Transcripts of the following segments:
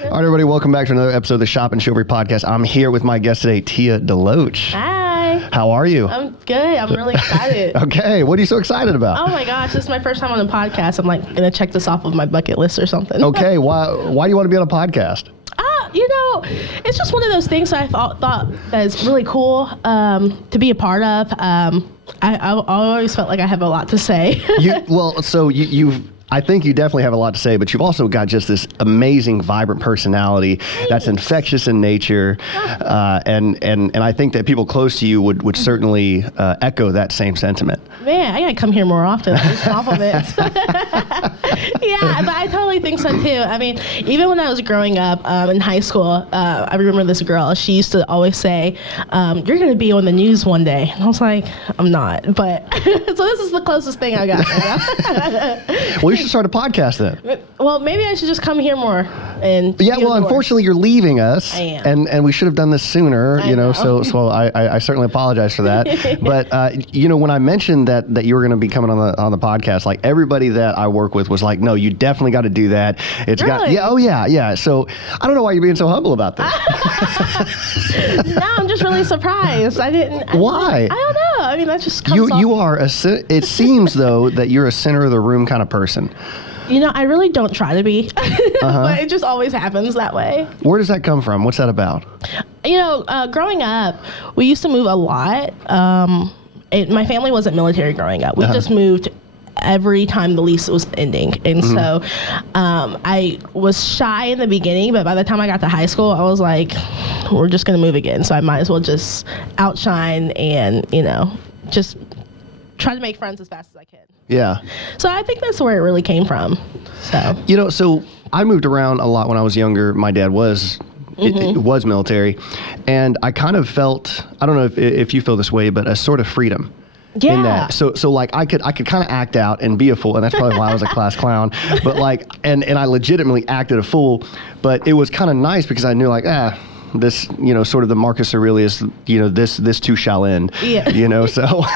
All right, everybody, welcome back to another episode of the Shop and Chivalry podcast. I'm here with my guest today, Tia Deloatch. Hi. How are you? I'm good. I'm really excited. Okay, what are you so excited about? Oh my gosh, this is my first time on the podcast. I'm like gonna check this off of my bucket list or something. Okay, why do you want to be on a podcast? It's just one of those things that I thought that is really cool to be a part of. I always felt like I have a lot to say. I think you definitely have a lot to say, but you've also got just this amazing, vibrant personality that's infectious in nature, and I think that people close to you would certainly echo that same sentiment. Man, I gotta come here more often. These compliments. Yeah, but I totally think so too. I mean, even when I was growing up in high school, I remember this girl. She used to always say, "You're gonna be on the news one day," and I was like, "I'm not." But so this is the closest thing I got. Well, you should start a podcast then. Well, maybe I should just come here more. Unfortunately, you're leaving us, I am. and we should have done this sooner. I know. So I certainly apologize for that. But when I mentioned that you were going to be coming on the podcast, like everybody that I work with was like, "No, you definitely got to do that." It's really? Yeah. So I don't know why you're being so humble about this. No, I'm just really surprised. Why? I don't know. I mean, that just comes off. You are it seems though that you're a center of the room kind of person. I really don't try to be, but it just always happens that way. Where does that come from? What's that about? Growing up, we used to move a lot. My family wasn't military growing up. We just moved every time the lease was ending. And so I was shy in the beginning, but by the time I got to high school, I was like, we're just going to move again. So I might as well just outshine and, just try to make friends as fast as I can. Yeah. So I think that's where it really came from. So I moved around a lot when I was younger. My dad was was military, and I kind of felt, I don't know if you feel this way, but a sort of freedom. Yeah. In that. So like I could kind of act out and be a fool, and that's probably why I was a class clown. But like, and I legitimately acted a fool, but it was kind of nice because I knew like, this, sort of the Marcus Aurelius, this too shall end. Yeah. So.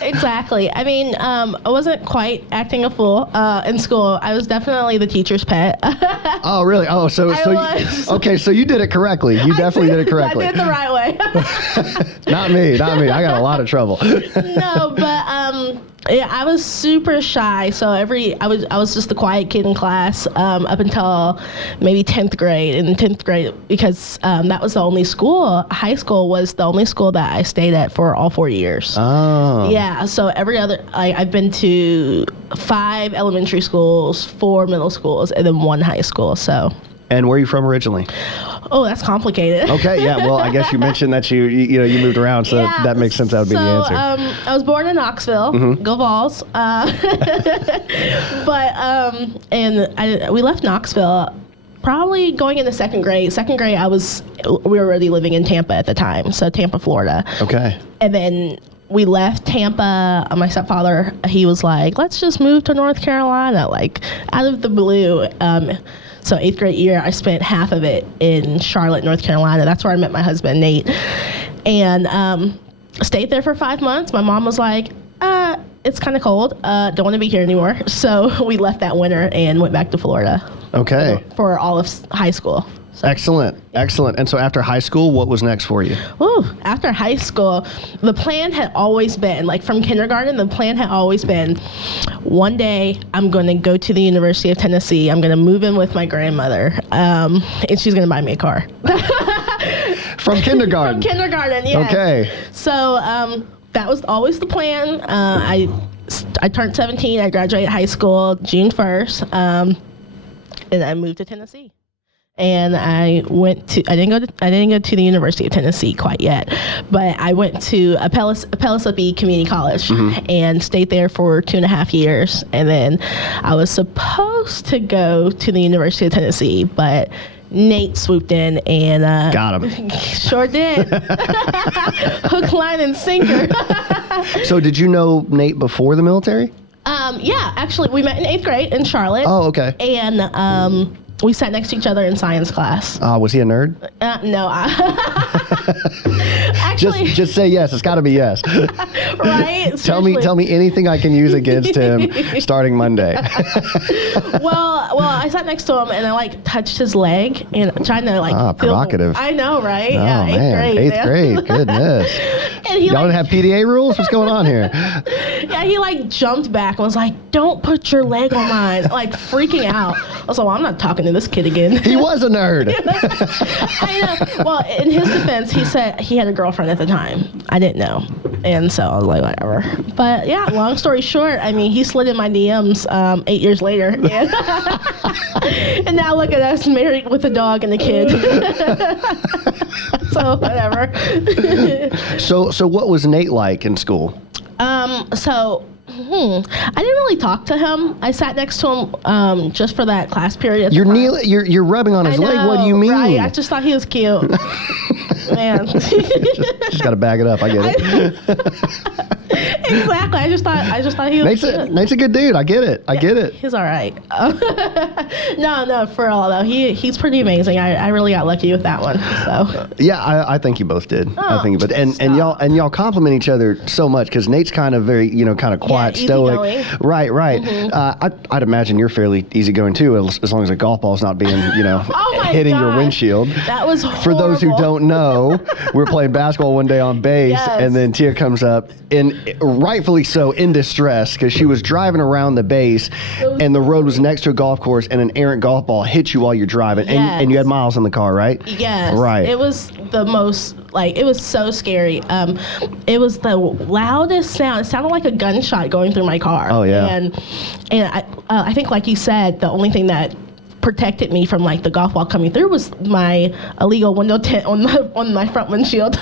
Exactly. I mean, I wasn't quite acting a fool in school. I was definitely the teacher's pet. Oh, really? Oh, so okay, so you did it correctly. You definitely did it correctly. I did the right way. Not me. I got a lot of trouble. No, but I was super shy. So I was just the quiet kid in class up until maybe 10th grade. In 10th grade, because that was the only school. High school was the only school that I stayed at for all 4 years. Oh. Yeah. So I've been to 5 elementary schools, 4 middle schools, and then 1 high school. So. And where are you from originally? Oh, that's complicated. Okay, yeah. Well, I guess you mentioned that you moved around, so that makes sense. That would be the answer. I was born in Knoxville. Go Vols. We left Knoxville probably going into second grade. Second grade, we were already living in Tampa at the time, so Tampa, Florida. Okay. And then we left Tampa. My stepfather, he was like, "Let's just move to North Carolina," like out of the blue. So 8th grade year, I spent half of it in Charlotte, North Carolina. That's where I met my husband, Nate. And stayed there for 5 months. My mom was like, it's kind of cold. Don't want to be here anymore. So we left that winter and went back to Florida. Okay. For all of high school. So, excellent. And so after high school, what was next for you? After high school, the plan had always been, like from kindergarten, the plan had always been, one day I'm going to go to the University of Tennessee. I'm going to move in with my grandmother, and she's going to buy me a car. From kindergarten? From kindergarten, yes. Okay. So that was always the plan. I turned 17. I graduated high school June 1st, and I moved to Tennessee. And I didn't go to the University of Tennessee quite yet, but I went to Pellissippi Community College and stayed there for 2.5 years. And then I was supposed to go to the University of Tennessee, but Nate swooped in and got him. Sure did. Hook, line, and sinker. So did you know Nate before the military? Yeah, actually, we met in 8th grade in Charlotte. Oh, okay. And We sat next to each other in science class. Was he a nerd? No. Actually, just say yes. It's got to be yes. Right? Tell me anything I can use against him starting Monday. well, I sat next to him and I like touched his leg and trying to like. Provocative. I know, right? Oh, yeah, eighth grade. Goodness. And he Y'all don't have PDA rules? What's going on here? Yeah, he like jumped back and was like, "Don't put your leg on mine!" Like freaking out. I was like, "Well, I'm not talking to this kid again." He was a nerd. I know. Well, in his defense, he said he had a girlfriend at the time. I didn't know, and so I was like, whatever. But yeah, long story short, I mean, he slid in my DMs 8 years later, and now look at us, married with a dog and a kid. So whatever. So what was Nate like in school? I didn't really talk to him. I sat next to him just for that class period. You're rubbing on his leg. What do you mean? Right. I just thought he was cute. Man. Just got to back it up. I get it. Exactly. I just thought he was cute. Nate's a good dude. I get it. I get it. He's all right. No, for all though. He's pretty amazing. I really got lucky with that one. So. Yeah, I think you both did. I think you both. And y'all compliment each other so much because Nate's kind of very kind of quiet, stoic. Right. Mm-hmm. I'd imagine you're fairly easygoing too, as long as a golf ball's not being hitting your windshield. That was horrible. For those who don't know, we were playing basketball one day on base, and then Tia comes up, and rightfully so, in distress because she was driving around the base, and the road was next to a golf course, and an errant golf ball hit you while you're driving, and you had Miles in the car, right? Yes. Right. It was the most, it was so scary. It was the loudest sound. It sounded like a gunshot going through my car. Oh, yeah. And I think, like you said, the only thing that protected me from the golf ball coming through was my illegal window tint on my front windshield.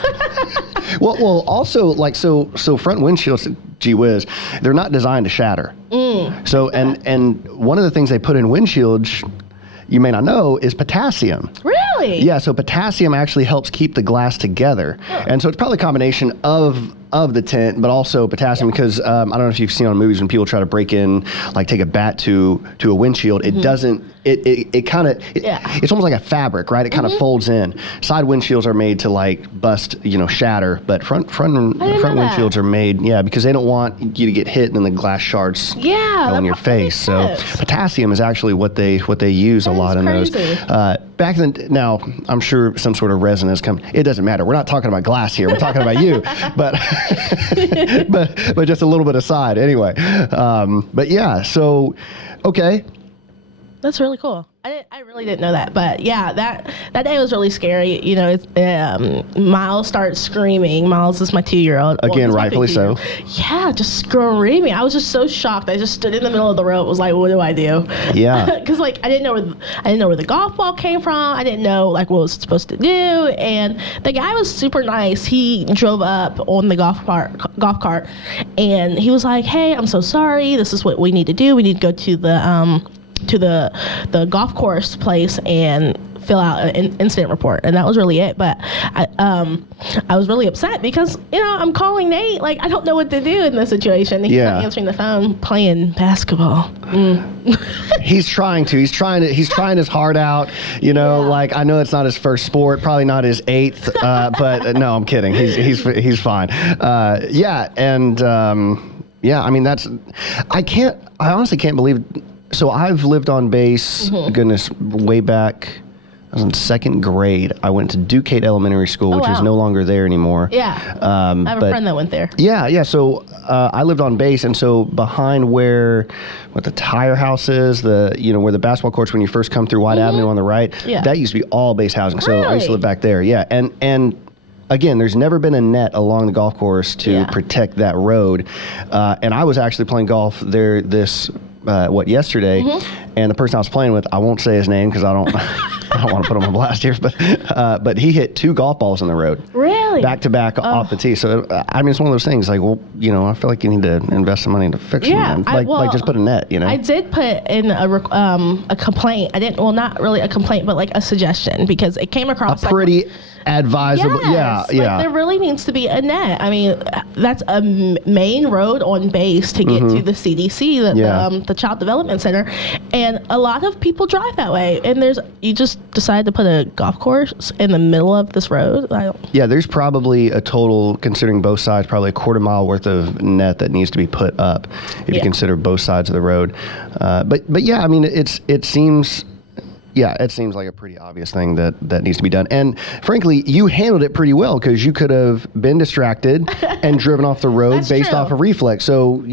well, also so front windshields, gee whiz, they're not designed to shatter. So and one of the things they put in windshields, you may not know, is potassium. Really? Yeah, so potassium actually helps keep the glass together. Oh. And so it's probably a combination of the tint, but also potassium, because I don't know if you've seen on movies when people try to break in, take a bat to a windshield, it doesn't, it's almost like a fabric, right? It kind of folds in. Side windshields are made to bust, shatter, but front windshields are made, because they don't want you to get hit and then the glass shards go in your face. So potassium is actually what they use a lot in those. Back then, now I'm sure some sort of resin has come. It doesn't matter. We're not talking about glass here. We're talking about you, but just a little bit aside anyway. But yeah, so okay. That's really cool. I really didn't know that, but yeah, that day was really scary. Miles starts screaming. Miles is my 2-year-old. Again, rightfully so. Yeah, just screaming. I was just so shocked. I just stood in the middle of the road. Was like, what do I do? Yeah. Because I didn't know where the golf ball came from. I didn't know what I was supposed to do. And the guy was super nice. He drove up on the golf cart, and he was like, "Hey, I'm so sorry. This is what we need to do. We need to go to the golf course place and fill out an incident report." And that was really it. But I was really upset because I'm calling Nate, I don't know what to do in this situation. He's not answering the phone, playing basketball. He's trying his heart out. I know it's not his first sport, probably not his 8th, but no, I'm kidding. He's fine. And I mean I honestly can't believe. So I've lived on base, goodness, way back. I was in 2nd grade. I went to Duquesne Elementary School, which is no longer there anymore. Yeah, I have a friend that went there. Yeah. So I lived on base, and so behind where the tire house is, where the basketball courts when you first come through White Avenue on the right, that used to be all base housing. So I used to live back there. Yeah, and again, there's never been a net along the golf course to protect that road, and I was actually playing golf there yesterday, and the person I was playing with, I won't say his name because I don't want to put him on blast here, but he hit 2 golf balls in the road. Really? Back to back off the tee. So I mean, it's one of those things. I feel like you need to invest some money to fix them. Just put a net. I did put in a complaint. Not really a complaint, but a suggestion, because it came across advisable. Yes, Yeah. There really needs to be a net. I mean, that's a main road on base to get to the CDC, the Child Development Center, and a lot of people drive that way. And you just decide to put a golf course in the middle of this road. Yeah, there's probably a total, considering both sides, probably a quarter mile worth of net that needs to be put up if you consider both sides of the road. But yeah, I mean, it seems like a pretty obvious thing that needs to be done. And frankly, you handled it pretty well because you could have been distracted and driven off the road based off of reflex. So,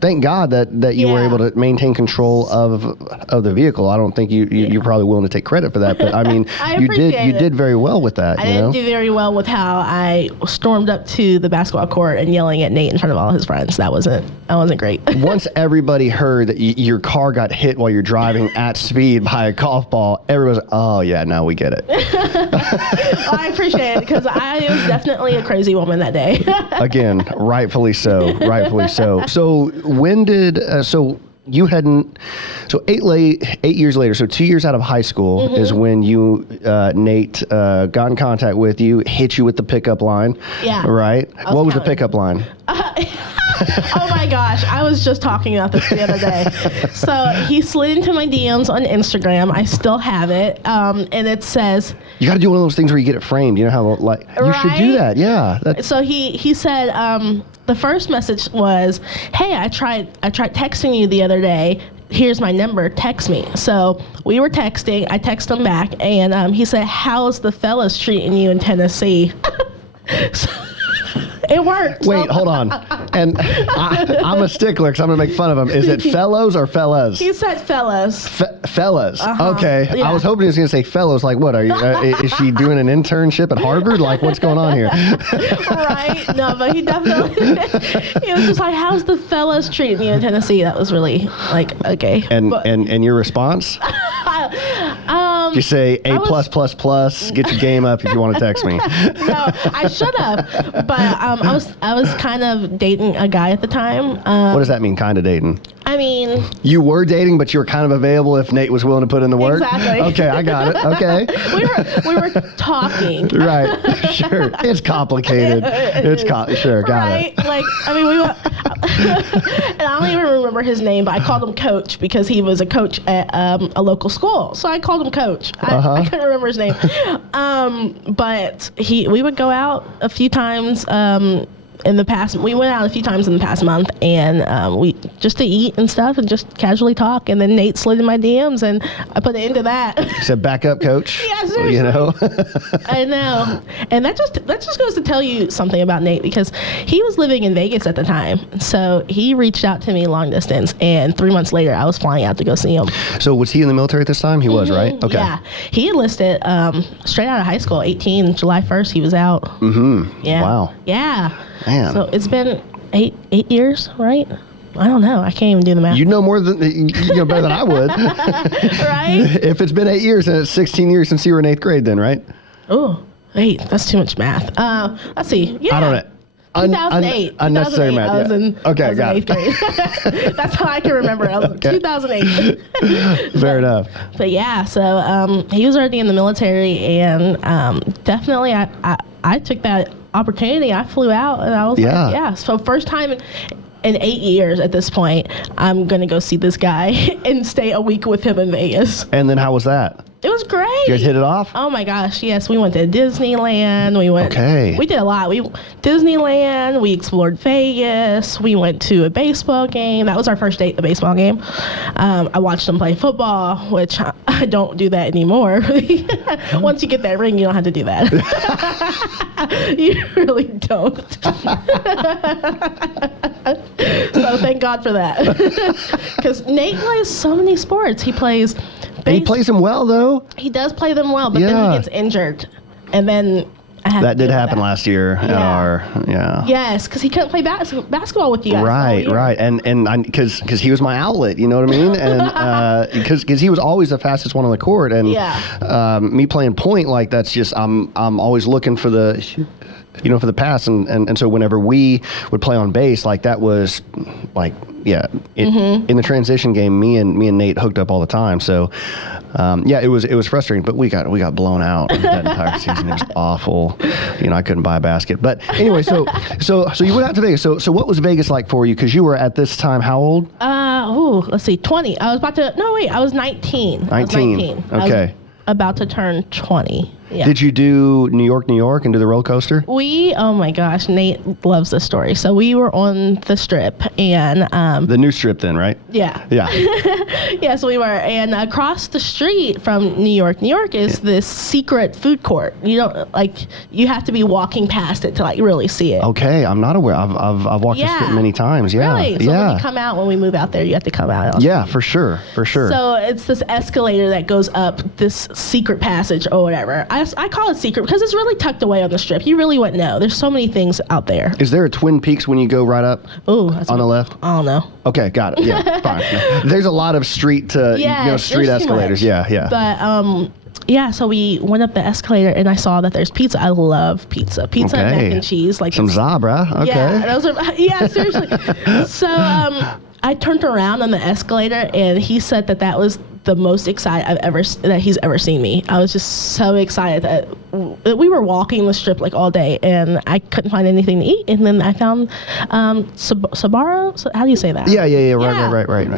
thank God that you were able to maintain control of the vehicle. I don't think you're probably willing to take credit for that, but I mean, you did very well with that. I didn't do very well with how I stormed up to the basketball court and yelling at Nate in front of all his friends. That wasn't great. Once everybody heard that your car got hit while you're driving at speed by a golf ball, everyone was like, oh yeah, now we get it. Well, I appreciate it because I was definitely a crazy woman that day. Again, rightfully so. So when did you hadn't? So 8 years later, so 2 years out of high school is when Nate got in contact with you, hit you with the pickup line. Yeah. Right. What was the pickup line? Oh my gosh, I was just talking about this the other day. So he slid into my DMs on Instagram. I still have it, and it says, "You got to do one of those things where you get it framed. You know how you should do that." Yeah. So he said the first message was, "Hey, I tried texting you the other day. Here's my number. Text me." So we were texting. I texted him back, and he said, "How's the fellas treating you in Tennessee?" So, it worked. Wait, hold on. And I'm a stickler because I'm going to make fun of him. Is it fellows or fellas? He said fellas. Fellas. Okay. Yeah. I was hoping he was going to say fellows. Like, what? Are you? Is she doing an internship at Harvard? Like, what's going on here? Right. No, but he definitely, he was just like, how's the fellas treating you in Tennessee? That was really like, okay. And your response? You say A+++, get your game up if you want to text me. No, I should have, but I was kind of dating a guy at the time. What does that mean, kind of dating? I mean, you were dating, but you were kind of available if Nate was willing to put in the work. Exactly. Okay, I got it. Okay. we were talking. Right. Sure. It's complicated. Sure. Got it. Like, I mean, we were, and I don't even remember his name, but I called him Coach because he was a coach at a local school. So I called him Coach. I couldn't remember his name. But we would go out a few times. We went out a few times in the past month, and we just to eat and stuff, and just casually talk. And then Nate slid in my DMs, and I put an end to that. He said, "Back up, Coach." Yeah, seriously. I know, and that just goes to tell you something about Nate, because he was living in Vegas at the time, so he reached out to me long distance, and 3 months later, I was flying out to go see him. So was he in the military at this time? He was, right? Okay. Yeah, he enlisted straight out of high school, 18, July 1st. He was out. Mm-hmm. Yeah. Wow. Yeah. Man. So it's been eight years, right? I don't know. I can't even do the math. You know more than better than I would. Right? If it's been 8 years and it's 16 years since you were in 8th grade, then right? Oh, 8. That's too much math. Let's see. Yeah. I don't know. 2008. Unnecessary math. I was in 8th grade. That's how I can remember it. I was 2008. Fair enough. But yeah, so he was already in the military, and definitely I took that opportunity. I flew out, and I was like, yeah. So first time in 8 years at this point, I'm going to go see this guy and stay a week with him in Vegas. And then how was that? It was great. You guys hit it off? Oh my gosh, yes. We went to Disneyland. We did a lot. Disneyland, we explored Vegas, we went to a baseball game. That was our first date, the baseball game. I watched them play football, which I don't do that anymore. Once you get that ring, you don't have to do that. You really don't. So thank God for that. Because Nate plays so many sports. He plays he plays them well, though. He does play them well, but then he gets injured. And then that did happen last year. Yes, because he couldn't play basketball with you guys. Right. And because he was my outlet, you know what I mean? And because he was always the fastest one on the court. And me playing point, like, that's just, I'm always looking for the... for the past. And so whenever we would play on base, like that was like, in the transition game, me and Nate hooked up all the time. So, it was frustrating, but we got blown out that entire season. It was awful. I couldn't buy a basket. But anyway, so you went out to Vegas. So what was Vegas like for you? Because you were at this time how old? Let's see, 20. I was 19. 19. Okay. I was about to turn 20. Yeah. Did you do New York, and do the roller coaster? Oh my gosh, Nate loves this story. So we were on the Strip and the new Strip then, right? Yeah. Yeah. Yes, we were. And across the street from New York is this secret food court. You have to be walking past it to really see it. Okay, I'm not aware. I've walked the Strip many times. Yeah. Really? So when we move out there, you have to come out. Yeah, for sure. So it's this escalator that goes up this secret passage or whatever. I call it secret because it's really tucked away on the Strip. You really wouldn't know. There's so many things out there. Is there a Twin Peaks when you go right up? Oh, on the left? I don't know. Okay, got it. Yeah, fine. There's a lot of street escalators. Yeah. But so we went up the escalator and I saw that there's pizza. I love pizza. Okay. And mac and cheese. Like some Zabra. Okay. Yeah, seriously. So I turned around on the escalator and he said that was the most excited that he's ever seen me. I was just so excited that we were walking the Strip all day and I couldn't find anything to eat. And then I found Sabaro. How do you say that? Yeah. Right.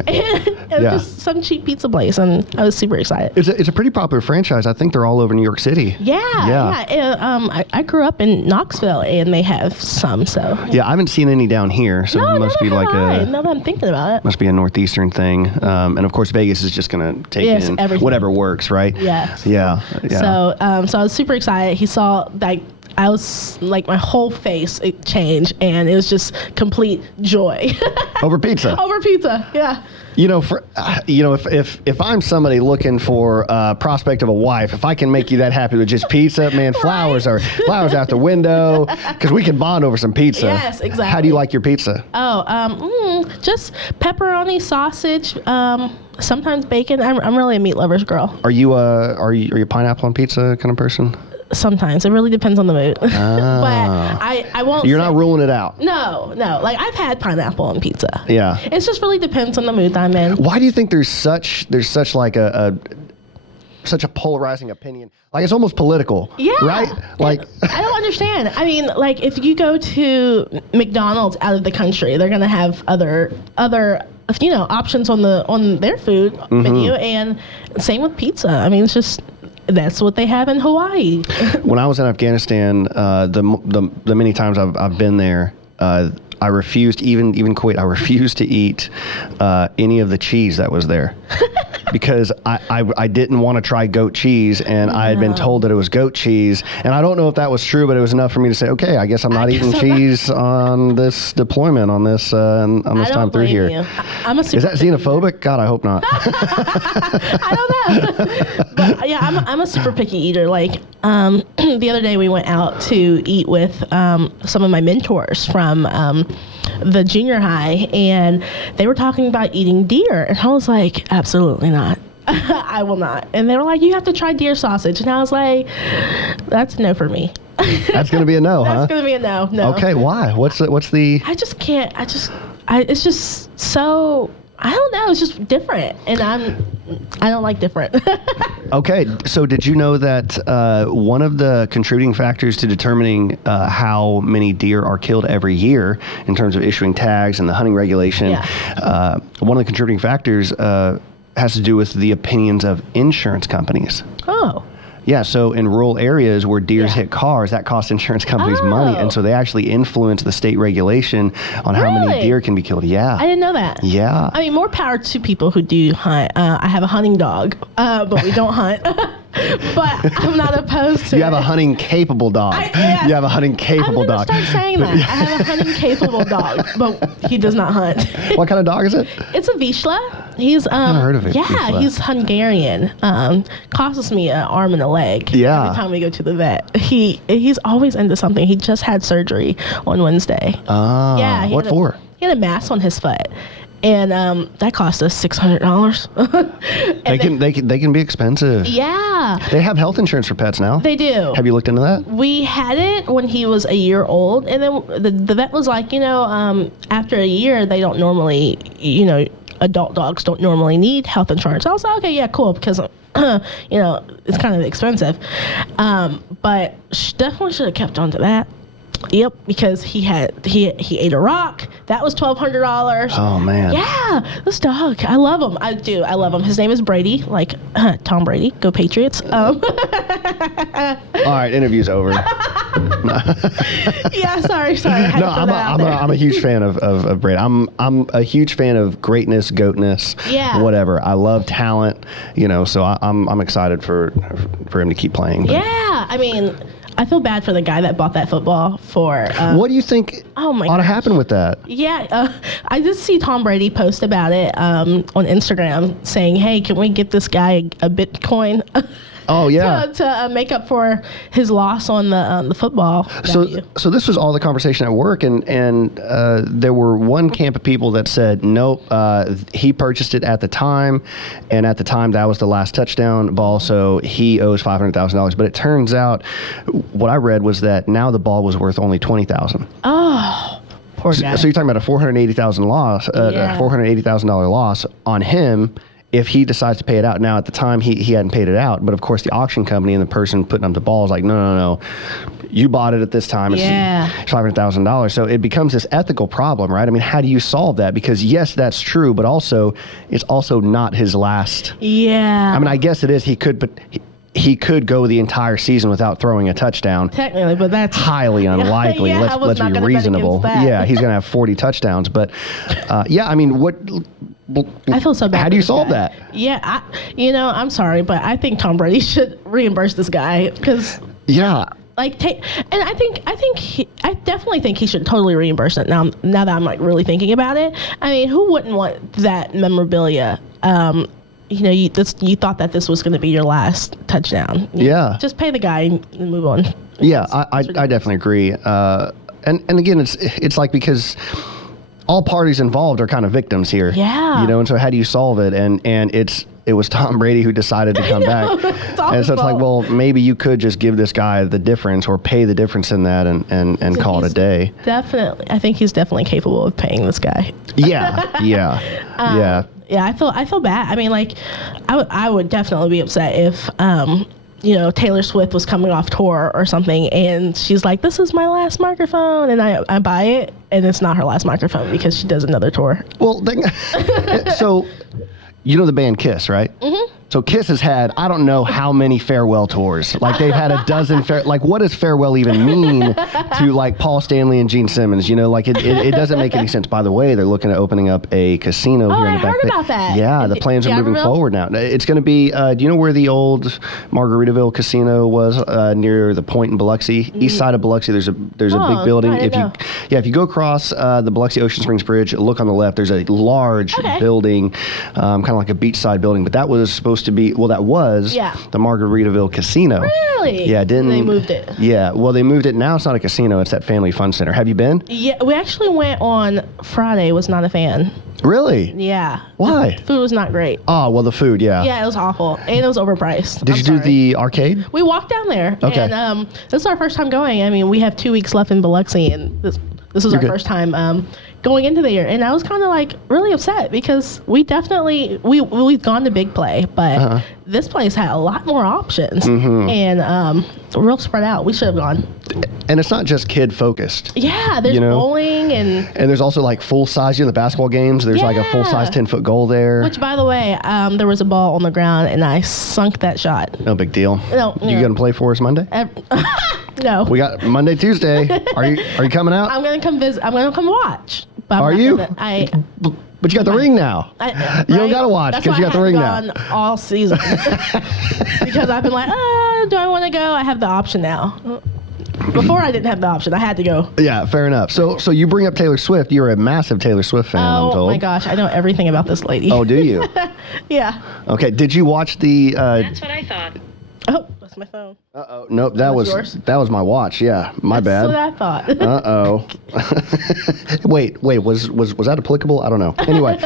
And just some cheap pizza place, and I was super excited. It's a pretty popular franchise. I think they're all over New York City. Yeah. And, I grew up in Knoxville, and they have some. So yeah, I haven't seen any down here. So it must be now that I'm thinking about it, must be a northeastern thing. And of course, Vegas is just gonna take in everything. Whatever works, right? Yes. Yeah. So I was super excited. He saw I was my whole face it changed, and it was just complete joy. Over pizza. Yeah. If I'm somebody looking for a prospect of a wife, if I can make you that happy with just pizza, man, flowers out the window, because we can bond over some pizza. Yes, exactly. How do you like your pizza? Just pepperoni, sausage, sometimes bacon. I'm really a meat lover's girl. Are you a pineapple on pizza kind of person? Sometimes. It really depends on the mood. But I won't. You're not ruling it out. No. I've had pineapple on pizza. Yeah. It just really depends on the mood that I'm in. Why do you think there's such such a polarizing opinion? It's almost political. Yeah. Right? I don't understand. I mean, if you go to McDonald's out of the country, they're gonna have other options on their food menu, and same with pizza. I mean, it's just. That's what they have in Hawaii. When I was in Afghanistan, the many times I've been there, I refused, even Kuwait, I refused to eat any of the cheese that was there. Because I didn't want to try goat cheese, and I had been told that it was goat cheese. And I don't know if that was true, but it was enough for me to say, okay, I guess I'm not eating cheese on this deployment, on this time through here. Is that xenophobic? God, I hope not. I don't know. But yeah, I'm a super picky eater. The other day we went out to eat with some of my mentors from the junior high, and they were talking about eating deer, and I was like, absolutely not. I will not. And they were like, you have to try deer sausage, and I was like, that's a no for me. That's gonna be a no. That's gonna be a no. Okay, why? What's the I just can't. It's just so, I don't know, it's just different, and I don't like different. Okay, so did you know that one of the contributing factors to determining how many deer are killed every year in terms of issuing tags and the hunting regulation, one of the contributing factors has to do with the opinions of insurance companies. Oh. Yeah, so in rural areas where deers hit cars, that costs insurance companies money, and so they actually influence the state regulation on how many deer can be killed. Yeah. I didn't know that. Yeah. I mean, more power to people who do hunt. I have a hunting dog, but we don't hunt. But I'm not opposed to You have a hunting capable dog. Yes. You have a hunting capable dog. I'm going to start saying that. I have a hunting capable dog, but he does not hunt. What kind of dog is it? It's a Vizsla. He's I've never heard of it. Yeah, Vizsla. he's Hungarian. Costs me an arm and a leg. Yeah. Every time we go to the vet. He's always into something. He just had surgery on Wednesday. Ah. Yeah. What for? He had a mass on his foot. And that cost us $600. They can be expensive. Yeah. They have health insurance for pets now. They do. Have you looked into that? We had it when he was a year old, and then the vet was like, after a year, they don't normally, adult dogs don't normally need health insurance. I was like, okay, yeah, cool, because it's kind of expensive. But definitely should have kept on to that. Yep, because he ate a rock. That was $1,200. Oh man. Yeah, this dog. I love him. I do. I love him. His name is Brady, like Tom Brady. Go Patriots. All right, interview's over. Yeah, sorry. No, I'm a huge fan of Brady. I'm a huge fan of greatness, goatness. Yeah. Whatever. I love talent. So I'm excited for him to keep playing. But. Yeah, I mean. I feel bad for the guy that bought that football for... what do you think ought to happen with that? Yeah, I just see Tom Brady post about it on Instagram saying, hey, can we get this guy a Bitcoin? Oh, yeah. to make up for his loss on the football value. So this was all the conversation at work, and there were one camp of people that said, nope, he purchased it at the time, and at the time that was the last touchdown ball, so he owes $500,000. But it turns out, what I read was that now the ball was worth only $20,000. Oh, poor guy. So you're talking about a $480,000 loss, $480,000 loss on him. If he decides to pay it out. Now, at the time, he hadn't paid it out. But, of course, the auction company and the person putting up the ball is like, no. You bought it at this time. It's $500,000. So it becomes this ethical problem, right? I mean, how do you solve that? Because, yes, that's true. But also, it's also not his last. Yeah. I mean, I guess it is. He could go the entire season without throwing a touchdown. Technically, but that's highly unlikely. Yeah, let's be reasonable. Yeah, he's going to have 40 touchdowns. But, I mean, what... I feel so bad. How do you solve that? Yeah, I'm sorry, but I think Tom Brady should reimburse this guy because I definitely think he should totally reimburse it. Now that I'm like really thinking about it, I mean, who wouldn't want that memorabilia? You thought that this was going to be your last touchdown. Just pay the guy and move on. Yeah, I definitely agree. And again, it's like because. All parties involved are kind of victims here. Yeah. And so how do you solve it? And it was Tom Brady who decided to come back. And so it's like, well, maybe you could just give this guy the difference or pay the difference in that and call it a day. Definitely. I think he's definitely capable of paying this guy. Yeah. Yeah, I feel bad. I mean, like, I would definitely be upset if Taylor Swift was coming off tour or something, and she's like, this is my last microphone, and I buy it, and it's not her last microphone because she does another tour. Well, so you know the band Kiss, right? Mm-hmm. So Kiss has had, I don't know how many farewell tours. Like they've had a dozen, like what does farewell even mean to like Paul Stanley and Gene Simmons? Like it doesn't make any sense. By the way, they're looking at opening up a casino here in the back. I heard about that. Yeah, the plans are moving forward now. It's going to be, do you know where the old Margaritaville casino was near the point in Biloxi? East side of Biloxi, there's a big building. If you go across the Biloxi Ocean Springs Bridge, look on the left, there's a large building, kind of like a beachside building, but that was supposed to be, the Margaritaville Casino. Really? Yeah, They moved it. Yeah, well, they moved it. Now it's not a casino. It's that Family Fun Center. Have you been? Yeah, we actually went on Friday. Was not a fan. Really? Yeah. Why? The food was not great. Oh, well, the food, yeah. Yeah, it was awful. And it was overpriced. Did you do the arcade? We walked down there. Okay. And this is our first time going. I mean, we have 2 weeks left in Biloxi, and this is our first time going into the year. And I was kind of like really upset because we've gone to Big Play, but this place had a lot more options and real spread out. We should have gone. And it's not just kid focused. Yeah, there's bowling and there's also like full size, the basketball games. There's like a full size 10-foot goal there. Which, by the way, there was a ball on the ground and I sunk that shot. No big deal. No, you gonna play for us Monday? No. We got Monday, Tuesday. Are you coming out? I'm gonna come visit. I'm gonna come watch. Are you? But you got the ring now. You don't got to watch because you got the ring now. That's why I haven't gone all season. Because I've been like, do I want to go? I have the option now. Before I didn't have the option. I had to go. Yeah, fair enough. So you bring up Taylor Swift. You're a massive Taylor Swift fan, I'm told. Oh, my gosh. I know everything about this lady. Oh, do you? Yeah. Okay. Did you watch the... That's what I thought. Oh, that's my phone. Uh-oh. Nope, that was my watch. Yeah, my bad. That's what I thought. Uh-oh. Wait, was that applicable? I don't know. Anyway,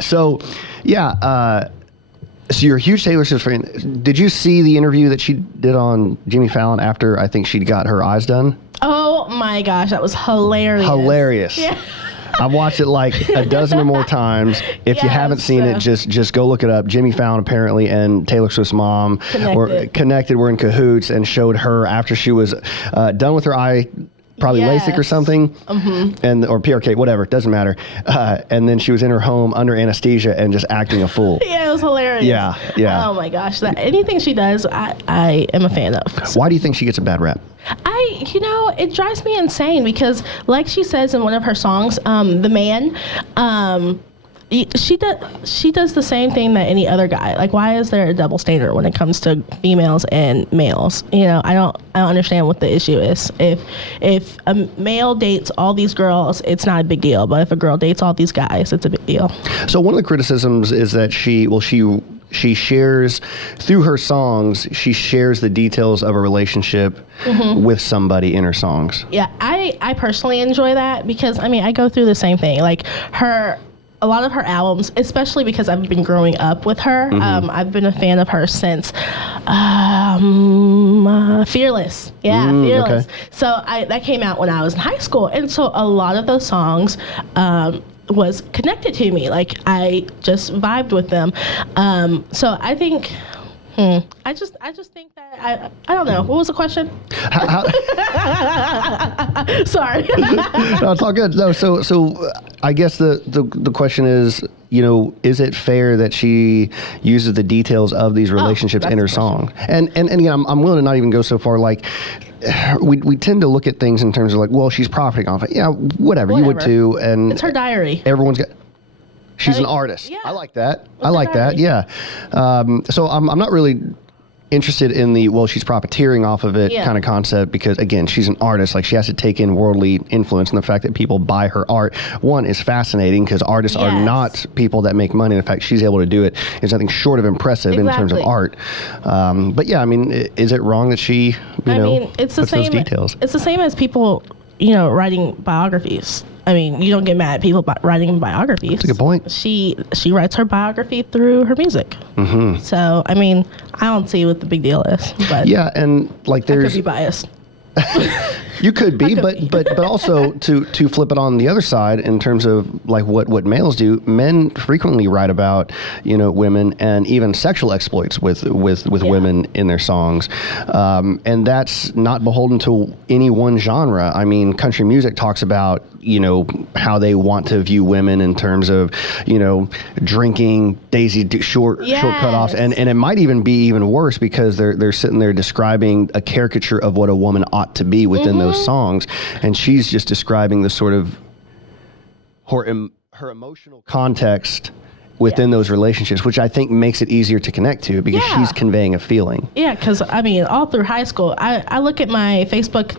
so you're a huge Taylor Swift fan. Did you see the interview that she did on Jimmy Fallon after I think she got her eyes done? Oh my gosh, that was hilarious. Hilarious. Yeah. I've watched it like a dozen or more times. If you haven't seen it, just go look it up. Jimmy Fallon apparently and Taylor Swift's mom were in cahoots and showed her after she was done with her eye, probably LASIK or something, and or PRK, whatever, doesn't matter. And then she was in her home under anesthesia and just acting a fool. Yeah, it was hilarious. Yeah. Oh my gosh, anything she does, I am a fan of. So. Why do you think she gets a bad rap? It drives me insane because, like she says in one of her songs, "The Man," she does the same thing that any other guy. Like, why is there a double standard when it comes to females and males? I don't understand what the issue is. If a male dates all these girls, it's not a big deal. But if a girl dates all these guys, it's a big deal. So one of the criticisms is that she shares, through her songs, she shares the details of a relationship with somebody in her songs. Yeah, I personally enjoy that because, I go through the same thing. Like, a lot of her albums, especially because I've been growing up with her, I've been a fan of her since Fearless. Yeah, Fearless. Okay. So that came out when I was in high school. And so a lot of those songs was connected to me. Like, I just vibed with them. So I think I just think that I don't know. What was the question? Sorry. No, it's all good. No, so I guess the question is, is it fair that she uses the details of these relationships in her song? And again, I'm willing to not even go so far. Like, we tend to look at things in terms of like, well, she's profiting off it. Yeah, whatever. You would too. And it's her diary. Everyone's got. She's an artist. Yeah. I like that. Yeah. So I'm not really interested in the, well, she's profiteering off of it kind of concept because, again, she's an artist. Like, she has to take in worldly influence, and the fact that people buy her art, one, is fascinating because artists are not people that make money. In fact, she's able to do it is nothing short of impressive in terms of art. But yeah, is it wrong that she, it's the same, those details? It's the same as people, writing biographies. You don't get mad at people writing biographies. That's a good point. She writes her biography through her music. So, I don't see what the big deal is. But yeah, and like there's... I could be biased. You could be, but also to flip it on the other side in terms of like what males do, men frequently write about women and even sexual exploits with women in their songs, and that's not beholden to any one genre. Country music talks about how they want to view women in terms of drinking, daisy short cutoffs, and it might even be even worse because they're sitting there describing a caricature of what a woman ought to be within those songs, and she's just describing the sort of her emotional context within those relationships, which I think makes it easier to connect to because she's conveying a feeling. Yeah, because all through high school, I look at my Facebook,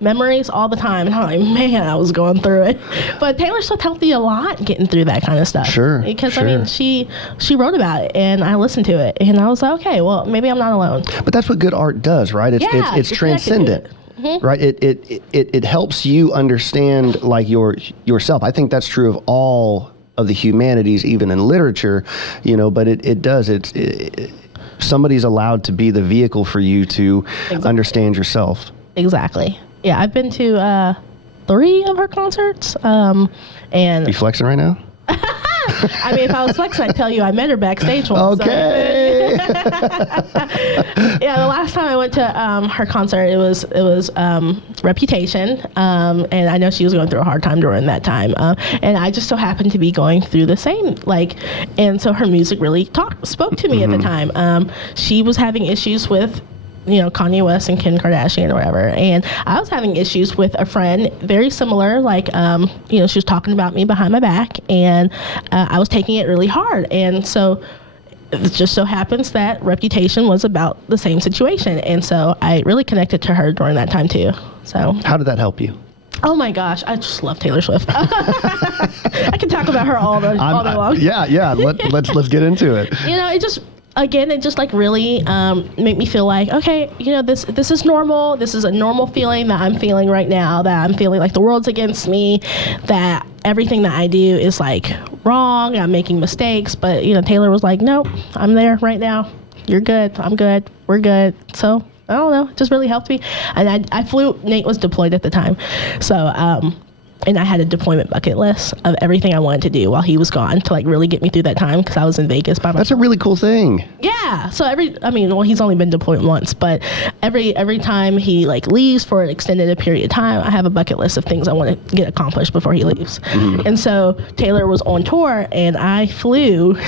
memories all the time, and I'm like, man, I was going through it. But Taylor Swift helped me a lot getting through that kind of stuff. Sure. Because she wrote about it, and I listened to it, and I was like, okay, well, maybe I'm not alone. But that's what good art does, right? It's transcendent. Right, it helps you understand like yourself. I think that's true of all of the humanities, even in literature, but it does. Somebody's allowed to be the vehicle for you to understand yourself. Exactly. Yeah, I've been to 3 of her concerts. And you flexing right now? If I was flexing, I'd tell you I met her backstage once. Okay. So. Yeah, the last time I went to her concert, it was Reputation, and I know she was going through a hard time during that time, and I just so happened to be going through the same, and so her music really spoke to me at the time. She was having issues with Kanye West and Kim Kardashian or whatever. And I was having issues with a friend, very similar, she was talking about me behind my back, and I was taking it really hard. And so it just so happens that Reputation was about the same situation. And so I really connected to her during that time too. So how did that help you? Oh my gosh, I just love Taylor Swift. I can talk about her all day long. Yeah. Let's get into it. again, it just like really made me feel like, okay, you know, this is normal. This is a normal feeling that I'm feeling right now, that I'm feeling like the world's against me, that everything that I do is like wrong, I'm making mistakes. But, you know, Taylor was like, nope, I'm there right now. You're good. I'm good. We're good. So I don't know. It just really helped me. And I flew, Nate was deployed at the time. So, and I had a deployment bucket list of everything I wanted to do while he was gone to like really get me through that time, because I was in Vegas by myself. That's a really cool thing. Yeah. So he's only been deployed once, but every time he like leaves for an extended period of time, I have a bucket list of things I want to get accomplished before he leaves. Mm-hmm. And so Taylor was on tour, and I flew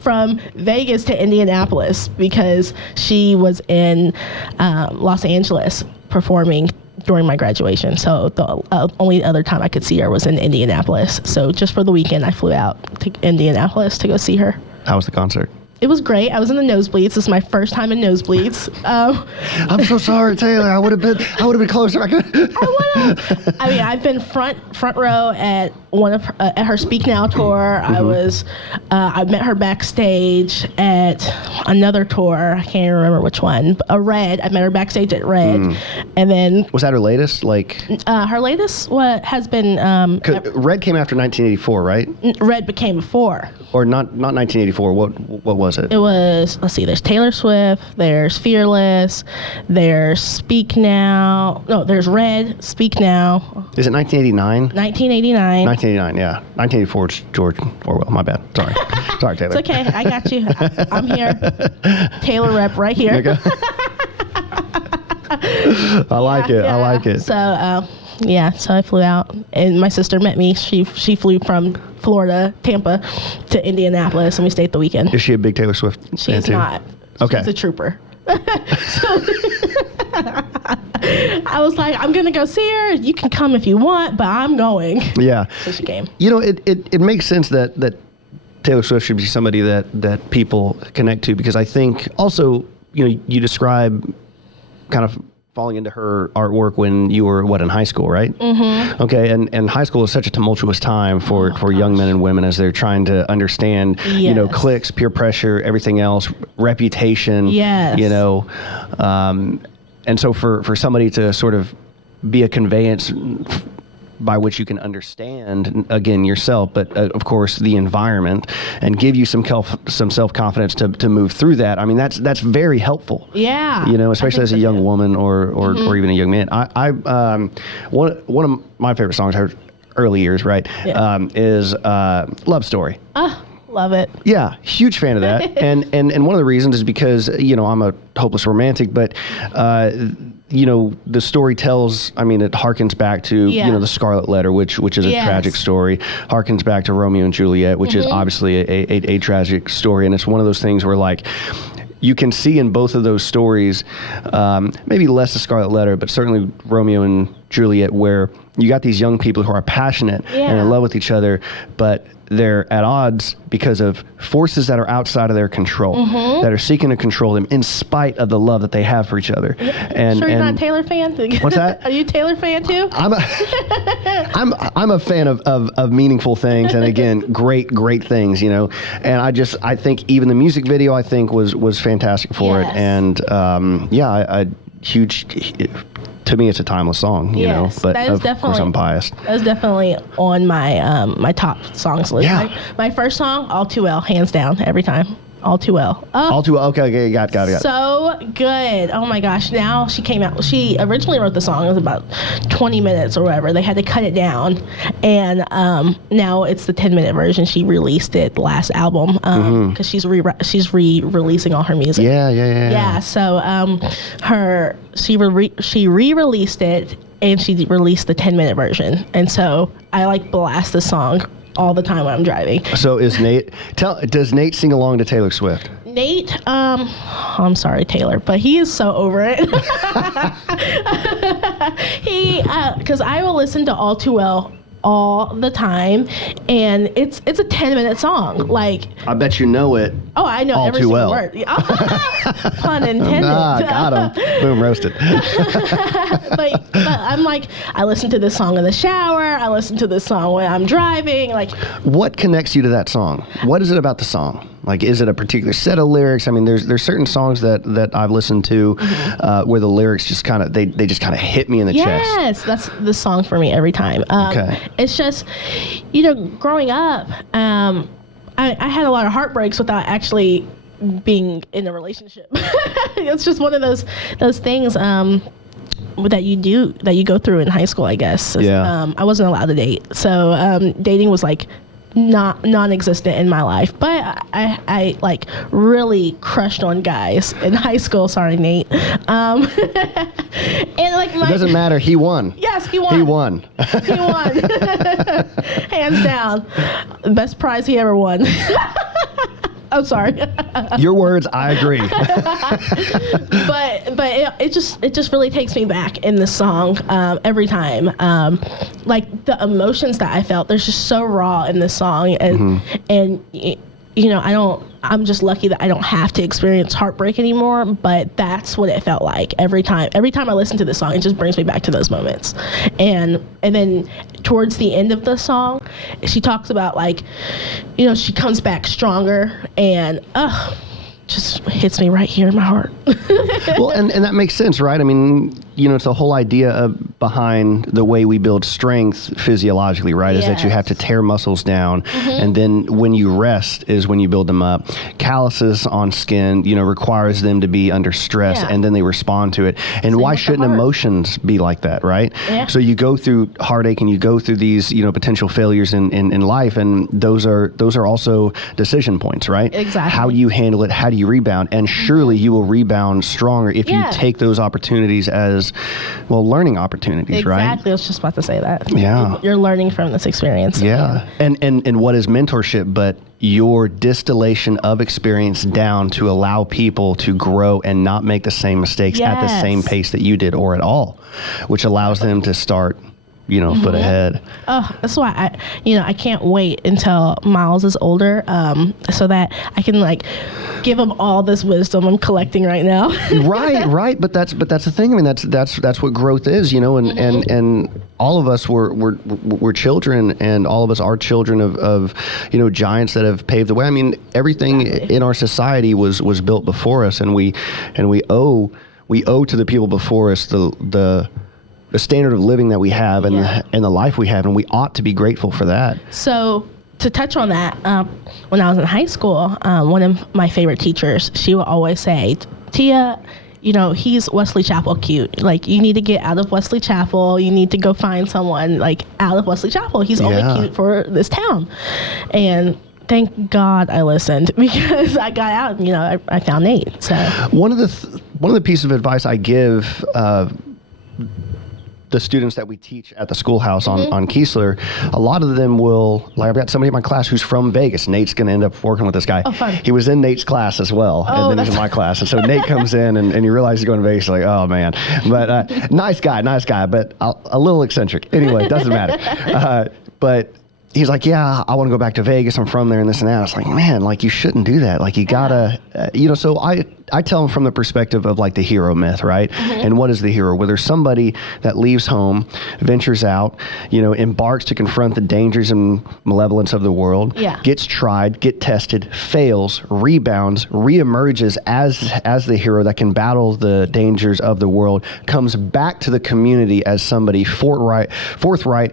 from Vegas to Indianapolis because she was in Los Angeles performing during my graduation. So the only other time I could see her was in Indianapolis. So just for the weekend, I flew out to Indianapolis to go see her. How was the concert? It was great. I was in the nosebleeds. This is my first time in nosebleeds. I'm so sorry, Taylor. I would have been closer. I've been front row at at her Speak Now tour. Mm-hmm. I met her backstage at another tour. I can't even remember which one. Red. I met her backstage at Red, and then was that her latest? Her latest has been. Red came after 1984, right? Red became before. Or not 1984. What was it? It was, let's see, there's Taylor Swift, there's Fearless, there's Speak Now. No, there's Red, Speak Now. Is it 1989? 1989. 1989, yeah. 1984 is George Orwell. My bad. Sorry. Sorry, Taylor. It's okay. I got you. I'm here. Taylor rep right here. There you go. I like it. I like it. So, so I flew out, and my sister met me. She flew from Florida, Tampa, to Indianapolis, and we stayed the weekend. Is she a big Taylor Swift fan She's too? not. Okay. She's a trooper. I was like, I'm going to go see her. You can come if you want, but I'm going. Yeah. So she came. You know, it makes sense that Taylor Swift should be somebody that people connect to, because I think also, you know, you describe kind of falling into her artwork when you were, in high school, right? Mm-hmm. Okay, and high school is such a tumultuous time for young men and women as they're trying to understand, you know, cliques, peer pressure, everything else, reputation, you know. And so for somebody to sort of be a conveyance by which you can understand, again, yourself, but of course the environment, and give you some self-confidence to move through that. I mean, that's very helpful. Yeah. You know, especially as a young woman or even a young man. One of my favorite songs I heard early years, right, is Love Story. Love it. Yeah, huge fan of that. and one of the reasons is because, you know, I'm a hopeless romantic, but you know, the story tells, I mean, it harkens back to, you know, the Scarlet Letter, which is a tragic story, harkens back to Romeo and Juliet, which is obviously a tragic story. And it's one of those things where, like, you can see in both of those stories, maybe less the Scarlet Letter, but certainly Romeo and Juliet, where you got these young people who are passionate and in love with each other, but they're at odds because of forces that are outside of their control, that are seeking to control them in spite of the love that they have for each other. And sure, you're not a Taylor fan? What's that? Are you a Taylor fan too? I'm a fan of meaningful things, and again, great things, you know. And I think even the music video, I think was fantastic for it. And I huge. To me, it's a timeless song, you know, but of course I'm biased. That was definitely on my my top songs list. Yeah. My first song, All Too Well, hands down, every time. All Too Well. All Too Well. Okay, got it. So good. Oh my gosh. Now she came out. She originally wrote the song. It was about 20 minutes or whatever. They had to cut it down, and now it's the 10-minute version. She released it last album because she's re-releasing all her music. Yeah. So she re-released it, and she released the 10-minute version, and so I like blast the song all the time when I'm driving. So does Nate sing along to Taylor Swift? Nate, I'm sorry, Taylor, but he is so over it. Because I will listen to All Too Well all the time, and it's a 10-minute song. Like, I bet you know it. Oh, I know every single word. Pun intended. Got him. Boom, roasted. but I'm like, I listen to this song in the shower. I listen to this song when I'm driving. Like, what connects you to that song? What is it about the song? Like, is it a particular set of lyrics? I mean, there's certain songs that I've listened to where the lyrics just kind of they just kind of hit me in the chest. Yes, that's the song for me every time. It's just, growing up, I had a lot of heartbreaks without actually being in a relationship. It's just one of those things that you go through in high school, I guess. Yeah. I wasn't allowed to date, so dating was like non-existent in my life. But I like really crushed on guys in high school. Sorry, Nate. And like it doesn't matter. He won. Yes, he won. He won. He won. Hands down, best prize he ever won. I'm sorry. Your words, I agree. but it just really takes me back in the song every time. Like the emotions that I felt, they're just so raw in this song, and I'm just lucky that I don't have to experience heartbreak anymore, but that's what it felt like every time. Every time I listen to this song, it just brings me back to those moments. And then towards the end of the song, she talks about like, she comes back stronger, and just hits me right here in my heart. Well, and that makes sense, right? I mean, it's the whole idea behind the way we build strength physiologically, right? Is that you have to tear muscles down, and then when you rest is when you build them up. Calluses on skin, requires them to be under stress, and then they respond to it. And Same why with the shouldn't heart. emotions be like that, right? Yeah. So you go through heartache and you go through these, potential failures in life, and those are also decision points, right? Exactly. How do you handle it? How do you rebound? And surely you will rebound stronger if you take those opportunities as, well, learning opportunities, right? Exactly. I was just about to say that. Yeah. You're learning from this experience. Yeah. And what is mentorship but your distillation of experience down to allow people to grow and not make the same mistakes at the same pace that you did or at all, which allows them to start foot ahead. Oh, that's why I can't wait until Miles is older, so that I can like give him all this wisdom I'm collecting right now. Right. But that's the thing. I mean, that's what growth is, and all of us we're children, and all of us are children of giants that have paved the way. I mean, everything in our society was built before us, and we owe to the people before us the standard of living that we have and the life we have, and we ought to be grateful for that. So to touch on that, when I was in high school, one of my favorite teachers, she would always say, Tia, he's Wesley Chapel cute. Like, you need to get out of Wesley Chapel. You need to go find someone like out of Wesley Chapel. He's only cute for this town. And thank God I listened, because I got out and, I found Nate. So one of the pieces of advice I give the students that we teach at the schoolhouse on Keesler, a lot of them will, like, I've got somebody in my class who's from Vegas. Nate's going to end up working with this guy. Oh, fun. He was in Nate's class as well, and then he's in my class. And so Nate comes in and you realize he's going to Vegas, like, oh man. But nice guy, but a little eccentric. Anyway, it doesn't matter. But he's like, yeah, I want to go back to Vegas. I'm from there and this and that. I was like, man, like, you shouldn't do that. Like, you gotta, so I tell them from the perspective of like the hero myth, right? And what is the hero? Well, there's somebody that leaves home, ventures out, embarks to confront the dangers and malevolence of the world, gets tried, get tested, fails, rebounds, reemerges as the hero that can battle the dangers of the world, comes back to the community as somebody forthright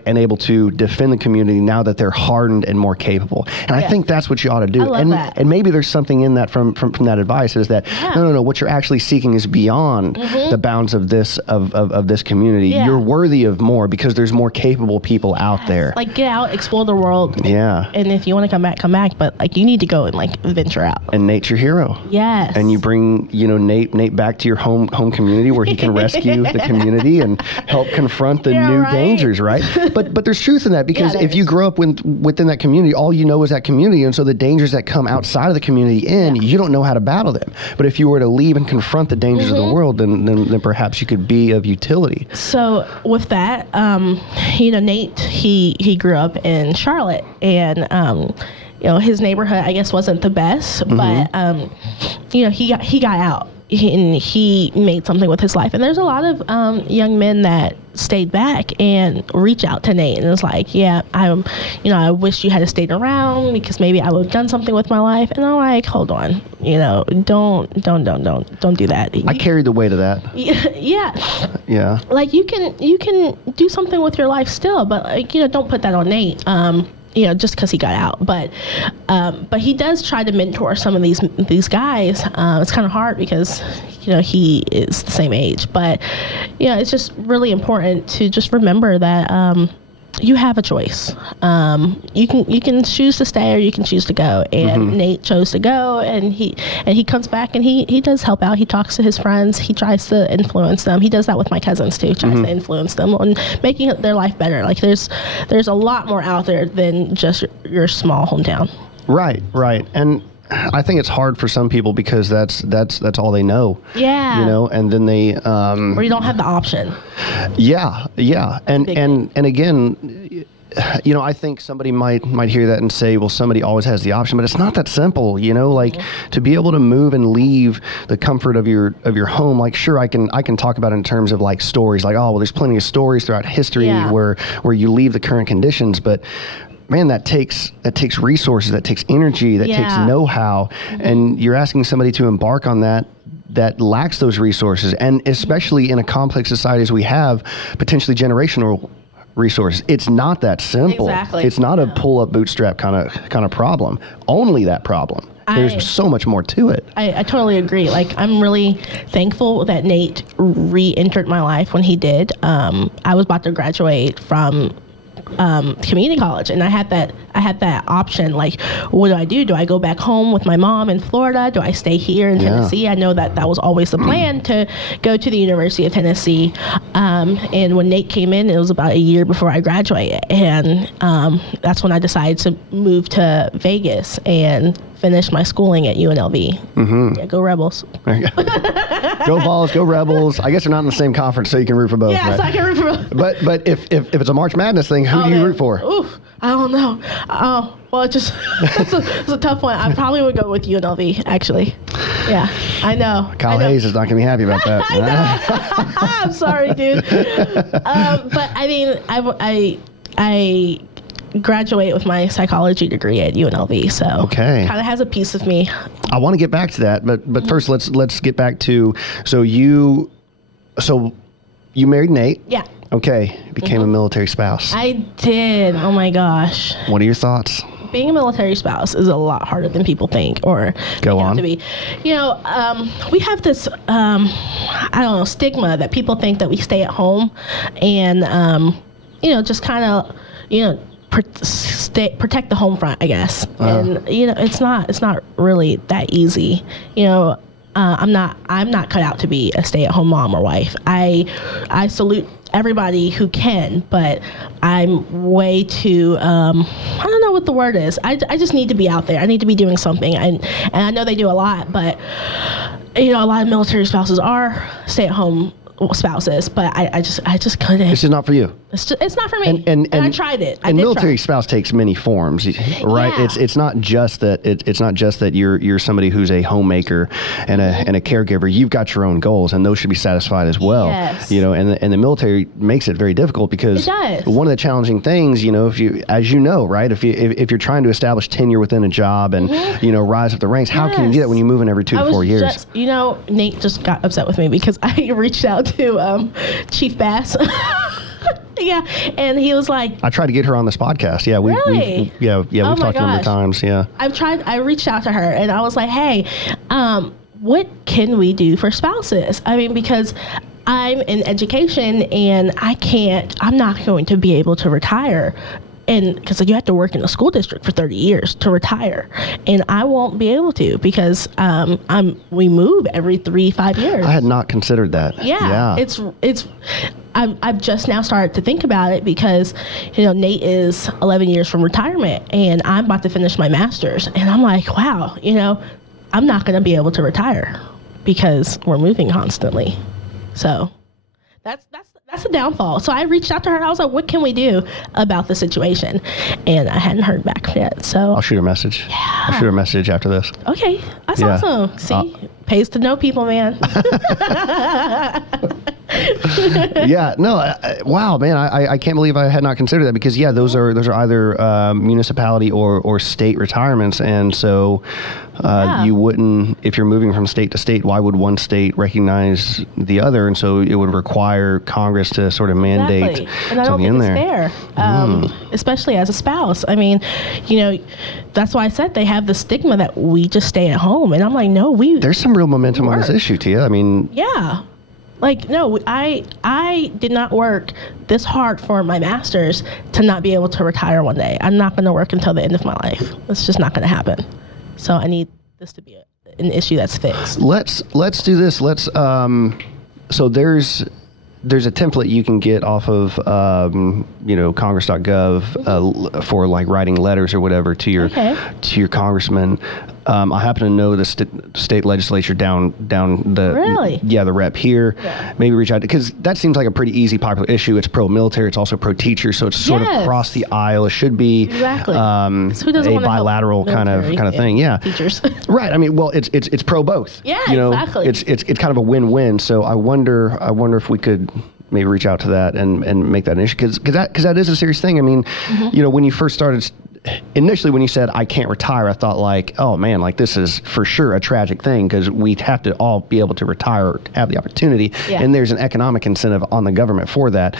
and able to defend the community now that they're hardened and more capable. And I think that's what you ought to do. I love that. And maybe there's something in that from that advice, is that no, what you're actually seeking is beyond the bounds of this community. You're worthy of more because there's more capable people out there. Like, get out, explore the world. Yeah. And if you want to come back, but like, you need to go and like venture out. And Nate's your hero. Yes. And you bring, Nate back to your home community where he can rescue the community and help confront the new dangers, right? But there's truth in that, because if you grow up within that community, all you know is that community, and so the dangers that come outside of the community you don't know how to battle them. But if you were to leave and confront the dangers of the world, then perhaps you could be of utility. So with that, Nate, he grew up in Charlotte, and his neighborhood, I guess, wasn't the best, but he got out. he made something with his life. And there's a lot of young men that stayed back and reach out to Nate and it's like, yeah, I wish you had stayed around because maybe I would have done something with my life. And I'm like, hold on, don't do that. I carried the weight of that. Yeah. Like you can do something with your life still, but like, don't put that on Nate. Just because he got out, but he does try to mentor some of these guys. It's kind of hard because he is the same age, but it's just really important to just remember that you have a choice. You can choose to stay or you can choose to go. And Nate chose to go, and he comes back and he does help out. He talks to his friends. He tries to influence them. He does that with my cousins too. Tries to influence them on making their life better. Like there's a lot more out there than just your small hometown. Right. And I think it's hard for some people because that's all they know. Yeah. And then they or you don't have the option. Yeah. And again, I think somebody might hear that and say, well, somebody always has the option, but it's not that simple, like to be able to move and leave the comfort of your home. Like, sure, I can talk about it in terms of like stories, like, oh, well, there's plenty of stories throughout history where you leave the current conditions, but man, that takes resources, that takes energy, that takes know-how, and you're asking somebody to embark on that lacks those resources, and especially in a complex society as we have, potentially generational resources. It's not that simple. Exactly. It's not a pull-up bootstrap kind of problem. Only that problem. There's so much more to it. I totally agree. Like, I'm really thankful that Nate re-entered my life when he did. I was about to graduate from community college, and I had that option. Like, what do I do? Do I go back home with my mom in Florida? Do I stay here in Tennessee? I know that was always the plan, to go to the University of Tennessee. And when Nate came in, it was about a year before I graduated, and that's when I decided to move to Vegas and finish my schooling at UNLV. Yeah, go Rebels. Go Vols, go Rebels. I guess they're not in the same conference, so you can root for both. Yeah, right? So I can root for both. But if it's a March Madness thing, who do you root for? Oof, I don't know. Well, it's a tough one. I probably would go with UNLV, actually. Yeah, I know. Kyle Hayes is not going to be happy about that. I know. I'm sorry, dude. But I mean, I graduate with my psychology degree at UNLV, so kind of has a piece of me. I want to get back to that, but first let's get back to so you married Nate. Yeah. Okay, became a military spouse. I did. Oh my gosh. What are your thoughts? Being a military spouse is a lot harder than people think, or go on. To be. We have this stigma that people think that we stay at home and just kind of protect the home front, I guess. And it's not really that easy. I'm not cut out to be a stay-at-home mom or wife. I salute everybody who can, but I'm way too I don't know what the word is. I just need to be out there. I need to be doing something. And I know they do a lot, but a lot of military spouses are stay-at-home spouses, but I just couldn't. This is not for you. It's not for me. And I tried it. And military spouse takes many forms, right? Yeah. It's not just that you're somebody who's a homemaker and a caregiver. You've got your own goals, and those should be satisfied as well. Yes. And the military makes it very difficult because one of the challenging things, if you, as you know, right, if you're trying to establish tenure within a job and rise up the ranks, how can you do that when you move in every 2 to 4 years? Nate just got upset with me because I reached out to Chief Bass. Yeah, and he was like, I tried to get her on this podcast. Yeah, we've talked a number of times. Yeah, I reached out to her and I was like, hey, what can we do for spouses? I mean, because I'm in education and I'm not going to be able to retire. And because you have to work in a school district for 30 years to retire, and I won't be able to because we move every 3-5 years. I had not considered that. Yeah. I've just now started to think about it because Nate is 11 years from retirement, and I'm about to finish my master's, and I'm like, wow, I'm not going to be able to retire because we're moving constantly. So that's That's a downfall. So I reached out to her. I was like, what can we do about the situation? And I hadn't heard back yet. So I'll shoot her a message. Yeah. I'll shoot her a message after this. Okay. That's awesome. See, pays to know people, man. Yeah, no, wow, man, I can't believe I had not considered that because those are either municipality or state retirements, and so you wouldn't, if you're moving from state to state, why would one state recognize the other? And so it would require Congress to sort of mandate and I don't something think in it's there. Fair, especially as a spouse. I mean, that's why I said they have the stigma that we just stay at home, and I'm like, no, there's some real momentum on this issue, Tia. I mean, yeah. Like, no, I did not work this hard for my master's to not be able to retire one day. I'm not going to work until the end of my life. It's just not going to happen. So I need this to be an issue that's fixed. Let's do this. So there's a template you can get off of Congress.gov for like writing letters or whatever to your congressman. I happen to know the state legislature down the rep here. Yeah. Maybe reach out because that seems like a pretty easy popular issue. It's pro-military. It's also pro-teacher. So it's sort of across the aisle. It should be so who doesn't a bilateral kind of thing. Yeah, teachers. Right. I mean, well, it's pro both. Yeah, exactly. It's kind of a win-win. So I wonder if we could maybe reach out to that and make that an issue because that is a serious thing. I mean, when you first started. Initially, when you said I can't retire, I thought like, oh man, like this is for sure a tragic thing because we have to all be able to retire or have the opportunity, and there's an economic incentive on the government for that.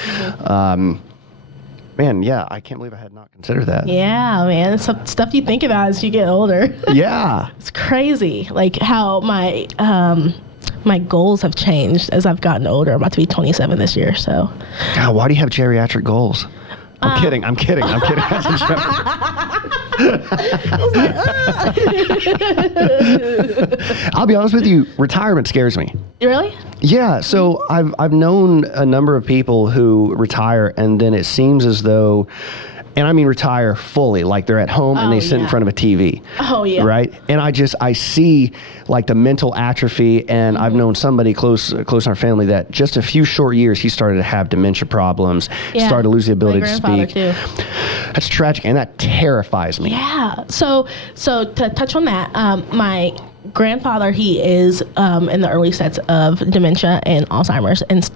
Man, yeah, I can't believe I had not considered that. Yeah, man, it's stuff you think about as you get older. Yeah, it's crazy, like how my goals have changed as I've gotten older. I'm about to be 27 this year, so. God, why do you have geriatric goals? I'm kidding. That's a joke. I'll be honest with you, retirement scares me. Really? Yeah, so I've known a number of people who retire and then it seems as though, and I mean retire fully, like they're at home and they sit in front of a TV. Oh, yeah. Right? And I see like the mental atrophy, and I've known somebody close in our family that just a few short years, he started to have dementia problems, started to lose the ability to speak. Too. That's tragic, and that terrifies me. Yeah. So to touch on that, my grandfather, he is in the early sets of dementia and Alzheimer's, and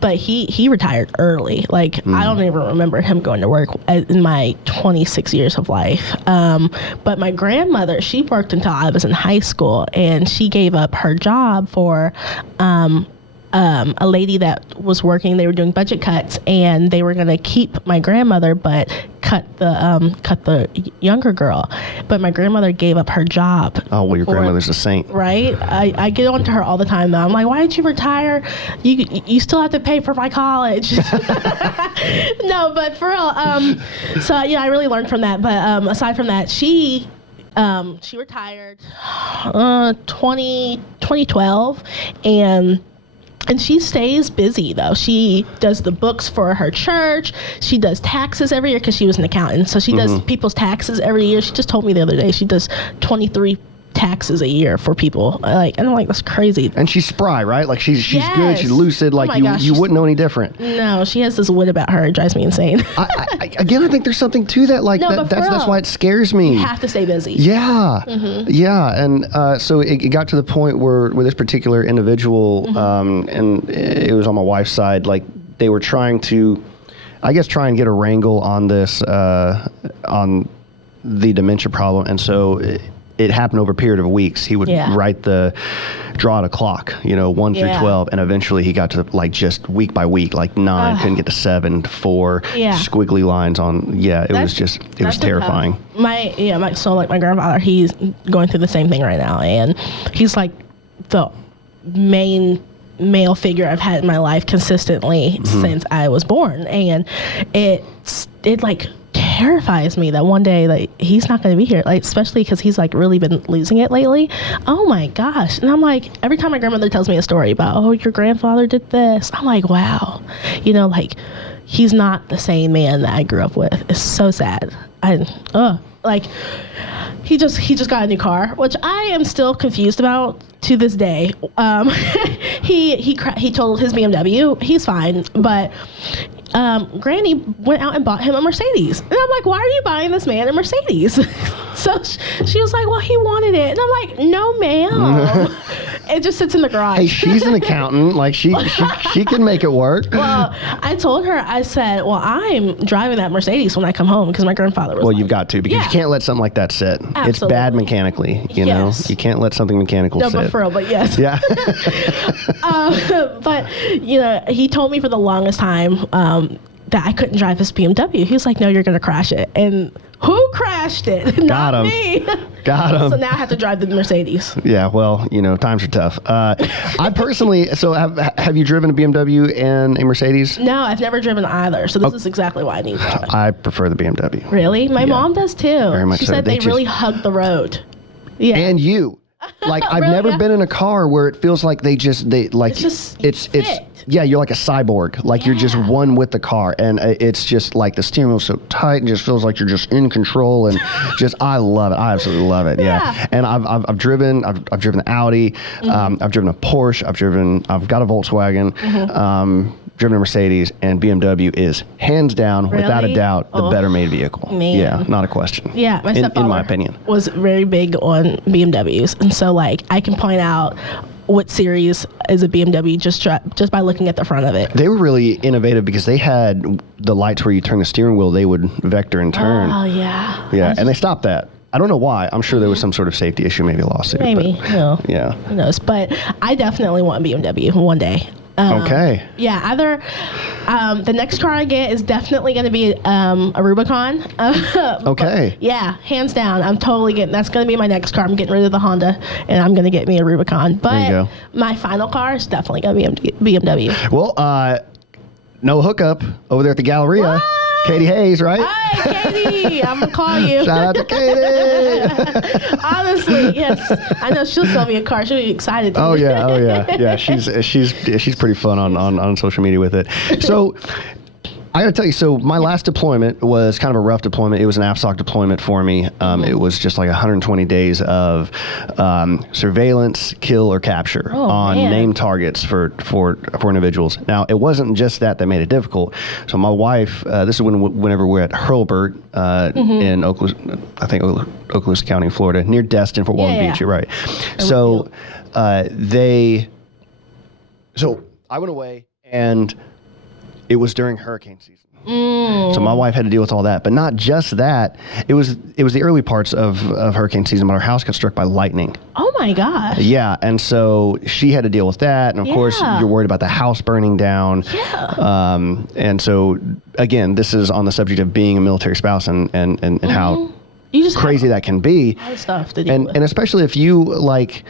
but he retired early. Like, I don't even remember him going to work in my 26 years of life. But my grandmother, she worked until I was in high school, and she gave up her job for a lady that was working. They were doing budget cuts, and they were going to keep my grandmother, but cut the younger girl. But my grandmother gave up her job. Oh, well, your grandmother's a saint, right? I get on to her all the time though. I'm like, why did you retire? You still have to pay for my college. No, but for real. So I really learned from that. But aside from that, she retired 2012, and she stays busy, though. She does the books for her church. She does taxes every year because she was an accountant. So she does people's taxes every year. She just told me the other day she does 23 taxes a year for people. And I'm like, that's crazy. And she's spry, right? Like she's good. She's lucid. Like you wouldn't know any different. No, she has this wit about her. It drives me insane. I think there's something to that. Like that's why it scares me. You have to stay busy. Yeah, yeah. And so it got to the point where this particular individual, and it was on my wife's side. Like they were trying to, I guess, try and get a wrangle on this, on the dementia problem, and so. It happened over a period of weeks. He would draw out a clock, 1 through 12, and eventually he got to like just week by week, like 9, couldn't get to 7, 4, squiggly lines on. Yeah, it was terrifying. My grandfather, he's going through the same thing right now, and he's like the main male figure I've had in my life consistently since I was born, and it like terrifies me that one day like he's not going to be here, like especially because he's like really been losing it lately. Oh my gosh. And I'm like, every time my grandmother tells me a story about, oh, your grandfather did this, I'm like, wow, like he's not the same man that I grew up with. It's so sad. Like he just got a new car, which I am still confused about to this day. he totaled his BMW. He's fine, but Granny went out and bought him a Mercedes. And I'm like, why are you buying this man a Mercedes? So she was like, well, he wanted it. And I'm like, no, ma'am. It just sits in the garage. Hey, she's an accountant. Like, she can make it work. Well, I told her, I said, well, I'm driving that Mercedes when I come home because my grandfather was Well, you've got to, because you can't let something like that sit. Absolutely. It's bad mechanically, you know? You can't let something mechanical sit. No, but for real, but yes. Yeah. But, you know, he told me for the longest time that I couldn't drive his BMW. He was like, no, you're going to crash it. And who crashed it? Not me. Got him. So now I have to drive the Mercedes. Yeah, well, you know, times are tough. I personally, so have you driven a BMW and a Mercedes? No, I've never driven either. So this is exactly why I need one. I prefer the BMW. Really? My mom does too. Very much she so. said they really hug the road. Yeah. And you. Like, I've never been in a car where it feels like it's yeah, you're like a cyborg. Like, you're just one with the car, and it's just like the steering wheel's so tight and just feels like you're just in control, and just I love it. I absolutely love it. Yeah. And I've driven an Audi, I've driven a Porsche, I've got a Volkswagen. Driven a Mercedes, and BMW is hands down, without a doubt, the better made vehicle. Man. Yeah, not a question. Yeah, my stepfather, in my opinion, was very big on BMWs, and so like I can point out what series is a BMW just by looking at the front of it. They were really innovative because they had the lights where you turn the steering wheel, they would vector and turn. Oh yeah. Yeah, and they stopped that. I don't know why. I'm sure there was some sort of safety issue, maybe a lawsuit. Maybe. No. Yeah. Who knows? But I definitely want a BMW one day. Okay. Yeah, either the next car I get is definitely going to be a Rubicon. Okay. Yeah, hands down. I'm totally getting, that's going to be my next car. I'm getting rid of the Honda, and I'm going to get me a Rubicon. But my final car is definitely going to be a BMW. Well, no hookup over there at the Galleria. What? Katie Hayes, right? Hi, Katie. I'm going to call you. Shout out to Katie. Honestly, yes. I know she'll sell me a car. She'll be excited. Oh yeah. Yeah, she's pretty fun on social media with it. So I got to tell you, so my last deployment was kind of a rough deployment. It was an AFSOC deployment for me. It was just like 120 days of surveillance, kill, or capture on named targets for individuals. Now, it wasn't just that made it difficult. So my wife, this is whenever we're at Hurlburt in Okaloosa County, Florida, near Destin, Fort Walton Beach. You're right. So so I went away, and it was during hurricane season. So my wife had to deal with all that, but not just that. It was the early parts of hurricane season, but our house got struck by lightning. Oh my gosh. Yeah, and so she had to deal with that, and of course you're worried about the house burning down. Yeah. And so again, this is on the subject of being a military spouse and how crazy that can be. Stuff to deal with. And especially if you like.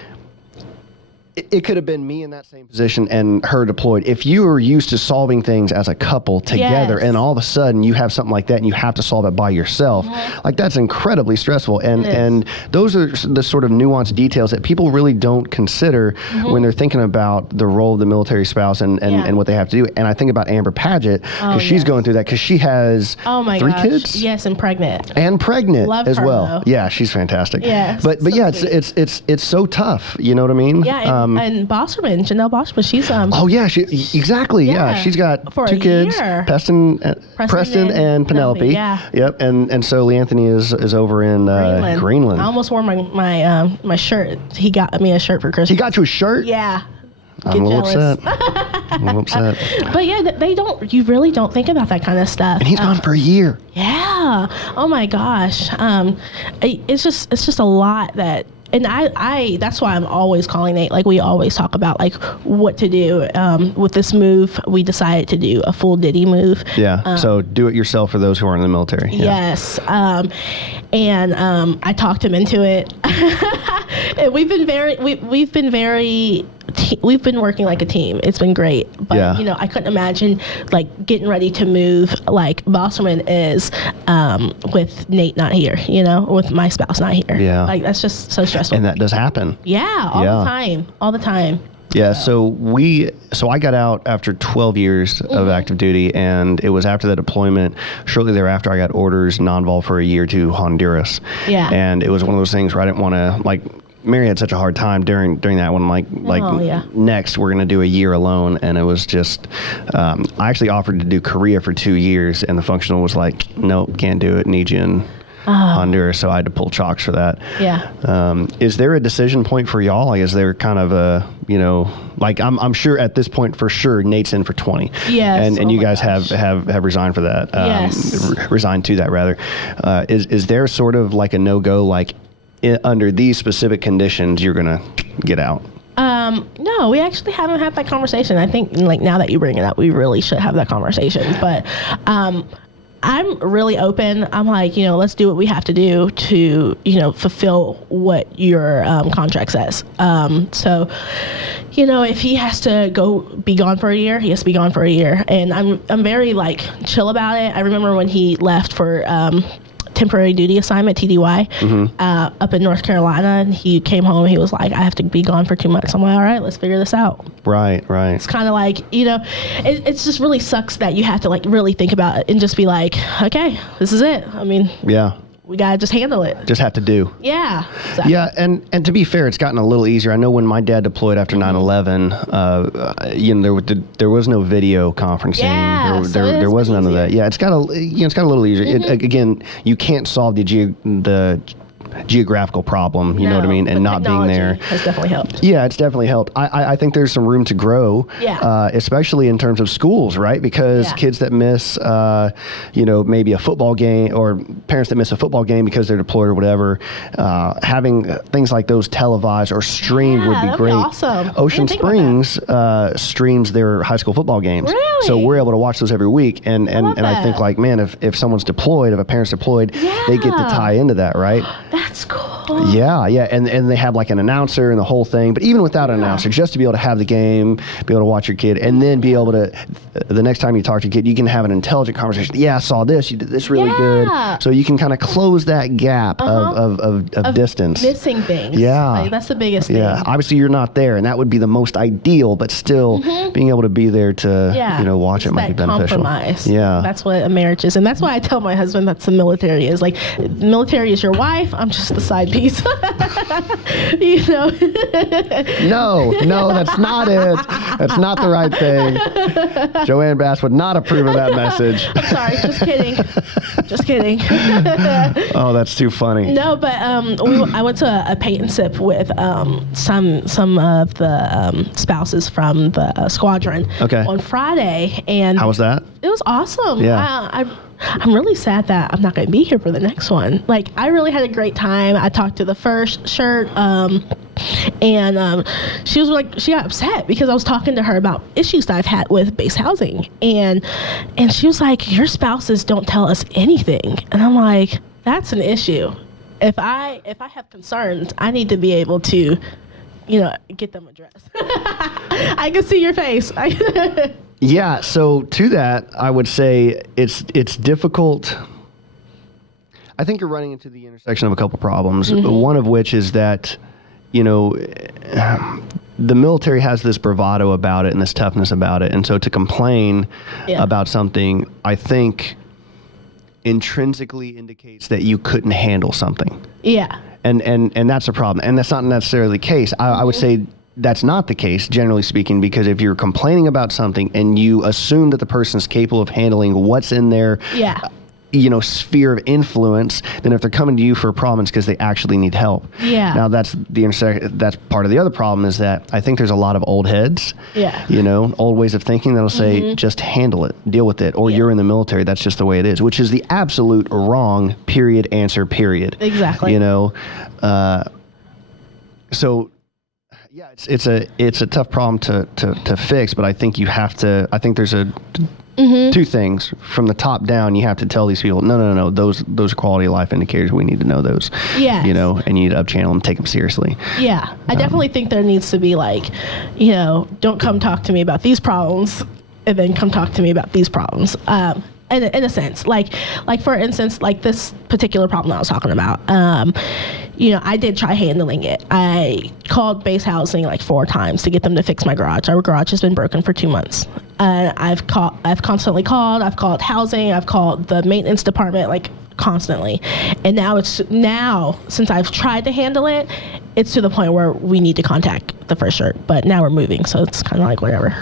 It could have been me in that same position and her deployed. If you are used to solving things as a couple together, and all of a sudden you have something like that and you have to solve it by yourself, like that's incredibly stressful. And those are the sort of nuanced details that people really don't consider when they're thinking about the role of the military spouse and what they have to do. And I think about Amber Paget, because she's going through that, because she has 3 kids. Yes, and pregnant. Love as her, well. though. Yeah, she's fantastic. Yeah, but yeah, it's so tough. You know what I mean? Yeah. And Bosserman, Janelle Bosserman, she's oh yeah, exactly. Yeah, she's got 2 kids, Preston and Penelope. Yeah. Yep. And so Lee Anthony is over in Greenland. I almost wore my shirt. He got me a shirt for Christmas. He got you a shirt? Yeah. I'm a little upset. But yeah, you really don't think about that kind of stuff. And he's gone for a year. Yeah. Oh my gosh. It's just a lot that. And I that's why I'm always calling Nate. Like, we always talk about like what to do with this move. We decided to do a full Diddy move. Yeah. So do it yourself for those who aren't in the military. Yeah. Yes. And I talked him into it. And we've been working like a team. It's been great. But I couldn't imagine like getting ready to move like Bosserman is with Nate not here, with my spouse not here. Yeah. Like, that's just so stressful. And that does happen. Yeah, all the time. Yeah, so I got out after 12 years of active duty, and it was after the deployment. Shortly thereafter, I got orders non-vol for a year to Honduras. Yeah. And it was one of those things where I didn't want to, like, Mary had such a hard time during that one. Next we're gonna do a year alone, and it was just. I actually offered to do Korea for 2 years, and the functional was like, nope, can't do it. Need you in Honduras, so I had to pull chocks for that. Yeah. Is there a decision point for y'all? Like, is there kind of a, like I'm sure at this point for sure Nate's in for 20. Yes. And you guys have resigned for that. Yes. Resigned to that rather. Is there sort of like a no-go, like under these specific conditions you're gonna get out? No, we actually haven't had that conversation. I think like now that you bring it up, we really should have that conversation. But I'm really open. I'm like, let's do what we have to do to, fulfill what your contract says. So, if he has to be gone for a year, he has to be gone for a year. And I'm very like chill about it. I remember when he left for temporary duty assignment, TDY, up in North Carolina, and he came home. He was like, I have to be gone for 2 months. I'm like, all right, let's figure this out. Right. It's kind of like, it's just really sucks that you have to like really think about it and just be like, okay, this is it. I mean, yeah. We gotta just handle it. Just have to do. Yeah. Exactly. Yeah, and to be fair, it's gotten a little easier. I know when my dad deployed after 9/11, there was no video conferencing. Yeah, there was none of that. Yeah, it's got a little easier. Again, you can't solve the geographical problem, you know what I mean, and not being there has definitely helped. Yeah, it's definitely helped. I think there's some room to grow, especially in terms of schools, right? Because kids that miss, maybe a football game, or parents that miss a football game because they're deployed or whatever, having things like those televised or streamed would be great. Be awesome. Ocean Springs streams their high school football games, so we're able to watch those every week. And I think like, man, if someone's deployed, if a parent's deployed, they get to tie into that, right? That's cool. Yeah, and they have like an announcer and the whole thing. But even without an announcer, just to be able to have the game, be able to watch your kid, and then be able to, the next time you talk to your kid, you can have an intelligent conversation. Yeah, I saw this. You did this really good. So you can kind of close that gap of distance. Missing things. Yeah. Like, that's the biggest thing. Yeah. Obviously, you're not there, and that would be the most ideal, but still being able to be there to, watch it might be beneficial. Compromise. Yeah. That's what a marriage is. And that's why I tell my husband that's the military is. Like, the military is your wife. I'm just the side piece. No, that's not it. That's not the right thing. Joanne Bass would not approve of that message. I'm sorry, just kidding. Oh, that's too funny. No, but I went to a paint and sip with some of the spouses from the squadron on Friday, and how was that? It was awesome. Yeah. I'm really sad that I'm not going to be here for the next one. Like, I really had a great time. I talked to the first shirt, and she was like, she got upset because I was talking to her about issues that I've had with base housing, and she was like, your spouses don't tell us anything, and I'm like, that's an issue. If I have concerns, I need to be able to, get them addressed. I can see your face. Yeah, so to that, I would say it's difficult. I think you're running into the intersection of a couple problems. One of which is that, the military has this bravado about it and this toughness about it. And so to complain about something, I think intrinsically indicates that you couldn't handle something. Yeah. And that's a problem. And that's not necessarily the case. I would say that's not the case, generally speaking, because if you're complaining about something and you assume that the person's capable of handling what's in their sphere of influence, then if they're coming to you for a problem, it's because they actually need help. Yeah. Now that's part of the other problem is that I think there's a lot of old heads, old ways of thinking that'll say, just handle it, deal with it, or you're in the military, that's just the way it is, which is the absolute wrong answer. Exactly. So yeah, it's a tough problem to fix, but I think you have to. I think there's two things from the top down. You have to tell these people, no, those are quality of life indicators. We need to know those. Yeah. And you need to up-channel them, take them seriously. Yeah, I definitely think there needs to be like, don't come talk to me about these problems, and then come talk to me about these problems. In a sense, like for instance, like this particular problem that I was talking about, I did try handling it. I called base housing like 4 times to get them to fix my garage. Our garage has been broken for 2 months. I've constantly called. I've called housing. I've called the maintenance department, like constantly. And now since I've tried to handle it, it's to the point where we need to contact the first shirt, but now we're moving, so it's kind of like whatever.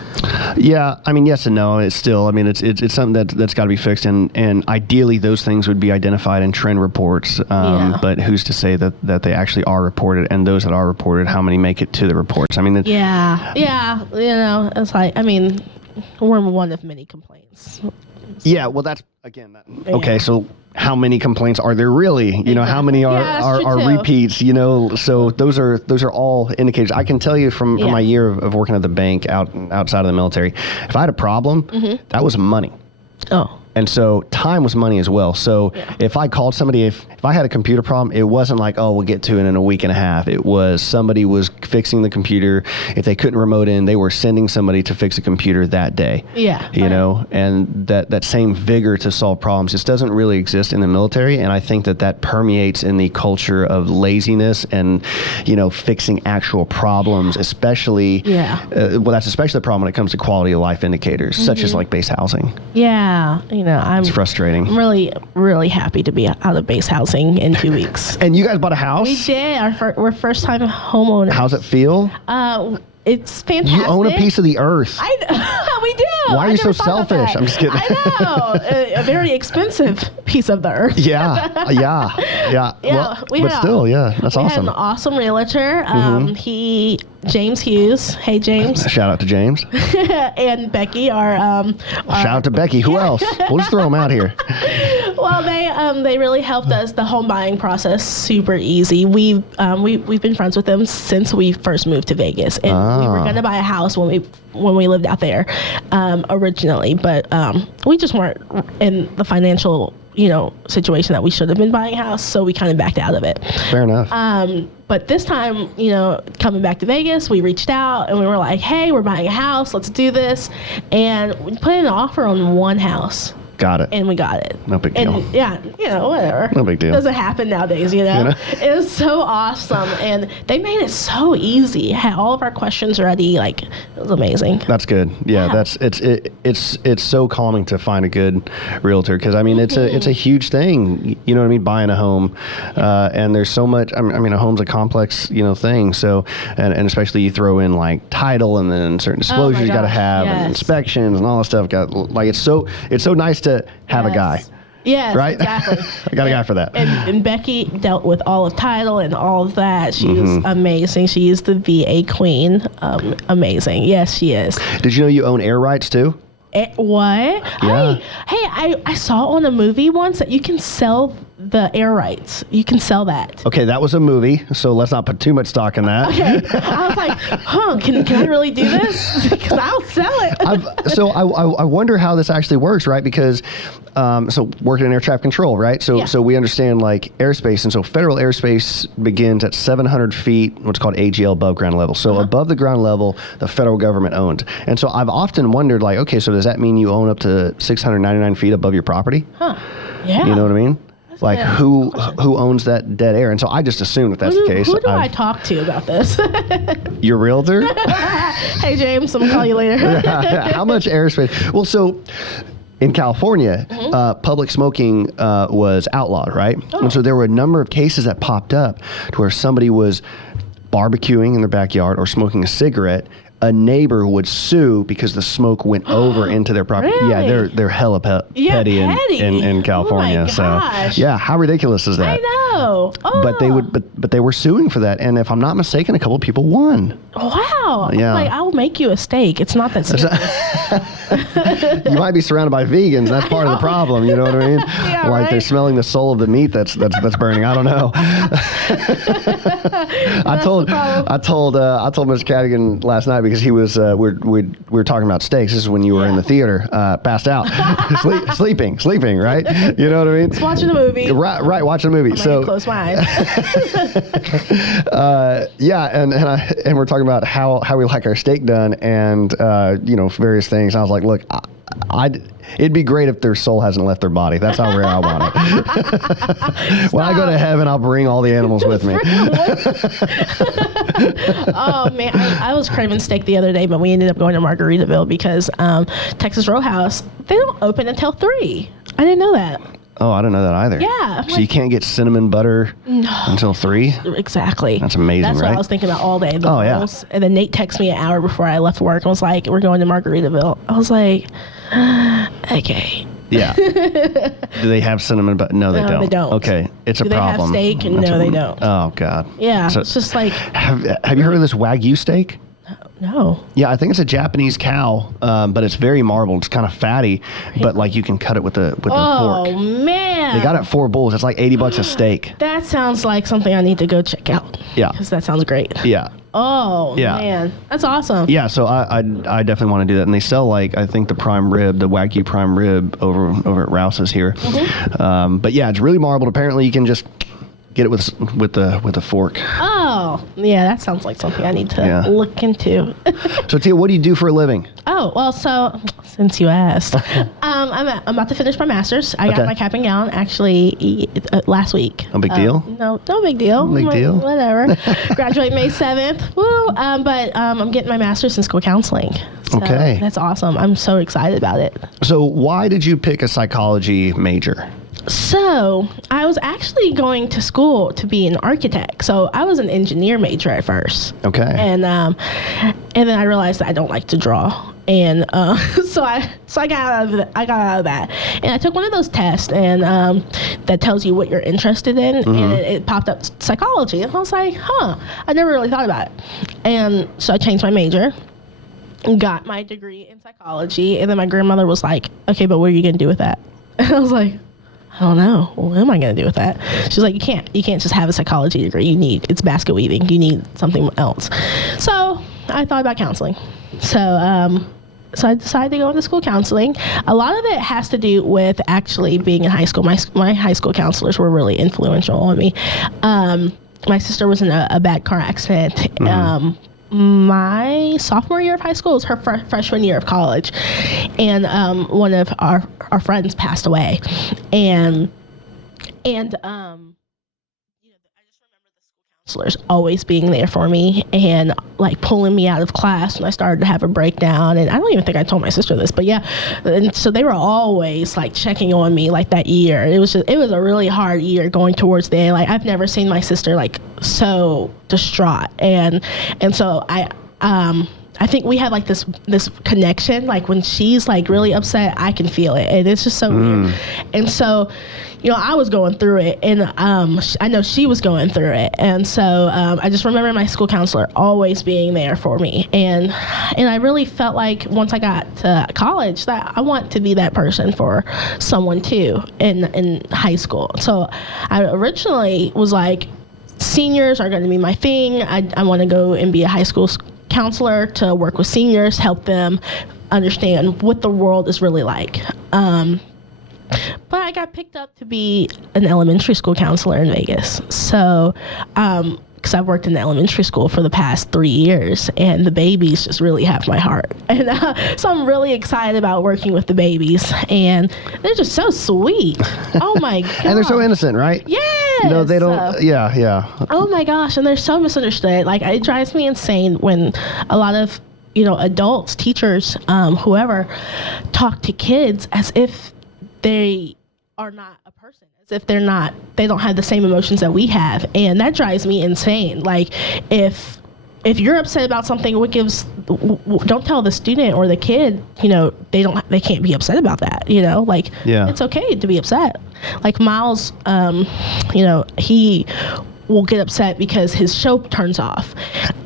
Yeah, I mean, yes and no. It's still, I mean, it's something that's got to be fixed, and ideally those things would be identified in trend reports. But who's to say that they actually are reported, and those that are reported, how many make it to the reports? I mean, yeah, it's like, I mean, we're one of many complaints. Yeah, well, that's again. Okay, so how many complaints are there really? You know, how many are repeats? You know, so those are all indicators. I can tell you from my year of working at the bank outside of the military, if I had a problem, that was money. Oh. And so time was money as well. So if I called somebody, if I had a computer problem, it wasn't like, oh, we'll get to it in a week and a half. It was somebody was fixing the computer. If they couldn't remote in, they were sending somebody to fix a computer that day. Yeah. You know, and that same vigor to solve problems just doesn't really exist in the military. And I think that permeates in the culture of laziness and, you know, fixing actual problems, especially, well, that's especially the problem when it comes to quality of life indicators, such as like base housing. Yeah. You know, it's frustrating. I'm really, really happy to be out of base housing in 2 weeks. And you guys bought a house? We did. We're first-time homeowners. How's it feel? It's fantastic. You own a piece of the earth. We do. Why are you so selfish? I'm just kidding. I know. A very expensive piece of the earth. Yeah. Well, but still, that's awesome. We had an awesome realtor. James Hughes. Hey, James. Shout out to James. And Becky, shout out to Becky. Who else? We'll just throw them out here. Well, they really helped us. The home buying process super easy. We've been friends with them since we first moved to Vegas, and we were going to buy a house when we lived out there originally, but we just weren't in the financial situation that we should have been buying a house, so we kind of backed out of it. Fair enough. But this time, coming back to Vegas, we reached out and we were like, hey, we're buying a house, let's do this. And we put in an offer on one house. Got it. And we got it. No big deal. And whatever. No big deal. Doesn't happen nowadays, It was so awesome. And they made it so easy. Had all of our questions ready. Like, it was amazing. That's good. Yeah. It's so calming to find a good realtor, because I mean it's a huge thing. You know what I mean? Buying a home, and there's so much. I mean, a home's a complex thing. So and especially you throw in like title and then certain disclosures you got to have and inspections and all that stuff. It's so nice to have a guy. Yes, right? Exactly. I got a guy for that. And Becky dealt with all of title and all of that. She was amazing. She is the VA queen. Amazing. Yes, she is. Did you know you own air rights too? What? Yeah. Hey, I saw on a movie once that you can sell the air rights. You can sell that. Okay, that was a movie, so let's not put too much stock in that. Okay. I was like, can I really do this? Because I'll sell it. So I wonder how this actually works, right? Because so working in air traffic control, right? So we understand like airspace, and so federal airspace begins at 700 feet, what's called AGL, above ground level. So above the ground level, the federal government owns. And so I've often wondered, like, okay, so does that mean you own up to 699 feet above your property? Huh. Yeah. You know what I mean? Like who owns that dead air? And so I just assume that's the case. Who do I talk to about this? Your realtor? Hey James, I'm gonna call you later. How much airspace? Well, so in California, public smoking was outlawed, right? And so there were a number of cases that popped up to where somebody was barbecuing in their backyard or smoking a cigarette. A neighbor would sue because the smoke went over into their property. Really? Yeah, they're hella petty in California. Oh my gosh. So yeah, how ridiculous is that? I know. Oh. But they were suing for that, and if I'm not mistaken, a couple of people won. Wow. Yeah. Like, I'll make you a steak. It's not that serious. You might be surrounded by vegans. That's part of the problem. You know what I mean? Yeah, like they're smelling the soul of the meat that's burning. I don't know. I told Mr. Cadigan last night because he was we were talking about steaks. This is when you were in the theater, passed out, sleeping, right? You know what I mean? Just watching a movie. Right, watching a movie. So close my eyes. And we're talking about how we like our steak done, and various things. And I was like, look, it'd be great if their soul hasn't left their body. That's how rare I want it. When I go to heaven, I'll bring all the animals with me. Oh man, I was craving steak the other day, but we ended up going to Margaritaville because Texas Roadhouse, they don't open until 3. I didn't know that. Oh, I don't know that either. Yeah. So you can't get cinnamon butter until 3? Exactly. That's amazing, That's right? what I was thinking about all day. The rolls. And then Nate texted me an hour before I left work and was like, we're going to Margaritaville. I was like, okay. Yeah. Do they have cinnamon butter? No, they don't. They don't. Okay. It's a problem. Do they have steak? No, they don't. Oh, God. Yeah. So, it's just like. Have you heard of this Wagyu steak? No. Yeah, I think it's a Japanese cow, but it's very marbled. It's kind of fatty, but like you can cut it with a fork. Oh, man. They got it at 4 Bulls. It's like $80 a steak. That sounds like something I need to go check out. Yeah. Because that sounds great. Yeah. Oh, Yeah. man. That's awesome. Yeah, so I definitely want to do that. And they sell, like, I think the prime rib, the Wagyu prime rib over at Rouse's here. Mm-hmm. But yeah, it's really marbled. Apparently you can just get it with a fork. Oh, yeah, that sounds like something I need to look into. So Tia, what do you do for a living? Oh, well, so since you asked, I'm about to finish my master's. I got my cap and gown actually last week. No big deal? No big deal. No big deal. Whatever. Graduate May 7th. Woo. But I'm getting my master's in school counseling. So Okay. That's awesome. I'm so excited about it. So why did you pick a psychology major? So I was actually going to school to be an architect. So I was an engineer major at first. Okay. And then I realized that I don't like to draw. And so I got out of that. And I took one of those tests and that tells you what you're interested in. And it popped up psychology. And I was like, I never really thought about it. And so I changed my major. Got my degree in psychology. And then my grandmother was like, okay, but what are you going to do with that? And I was like, I don't know. What am I going to do with that? She's like, you can't just have a psychology degree. It's basket weaving. You need something else. So I thought about counseling. So I decided to go into school counseling. A lot of it has to do with actually being in high school. My high school counselors were really influential on me. My sister was in a bad car accident. My sophomore year of high school was her freshman year of college, and one of our friends passed away, and I just remember the school counselors always being there for me and like pulling me out of class when I started to have a breakdown. And I don't even think I told my sister this, but yeah, and so they were always like checking on me like that year. It was a really hard year going towards the end. Like I've never seen my sister like so distraught, and so I think we have like this connection. Like when she's like really upset, I can feel it, and it's just so weird. And so, I was going through it, and I know she was going through it, and so I just remember my school counselor always being there for me, and I really felt like once I got to college that I want to be that person for someone too in high school. So I originally was like, seniors are going to be my thing. I want to go and be a high school counselor to work with seniors, help them understand what the world is really like. But I got picked up to be an elementary school counselor in Vegas. So, because I've worked in the elementary school for the past 3 years, and the babies just really have my heart. And so I'm really excited about working with the babies, and they're just so sweet. Oh my god! And they're so innocent, right? Yes. They don't. Yeah. Oh my gosh, and they're so misunderstood. Like it drives me insane when a lot of adults, teachers, whoever, talk to kids as if they are not a person, as if they don't have the same emotions that we have, and that drives me insane. Like if you're upset about something, don't tell the student or the kid, they can't be upset about that, It's okay to be upset. Like Miles, he will get upset because his show turns off,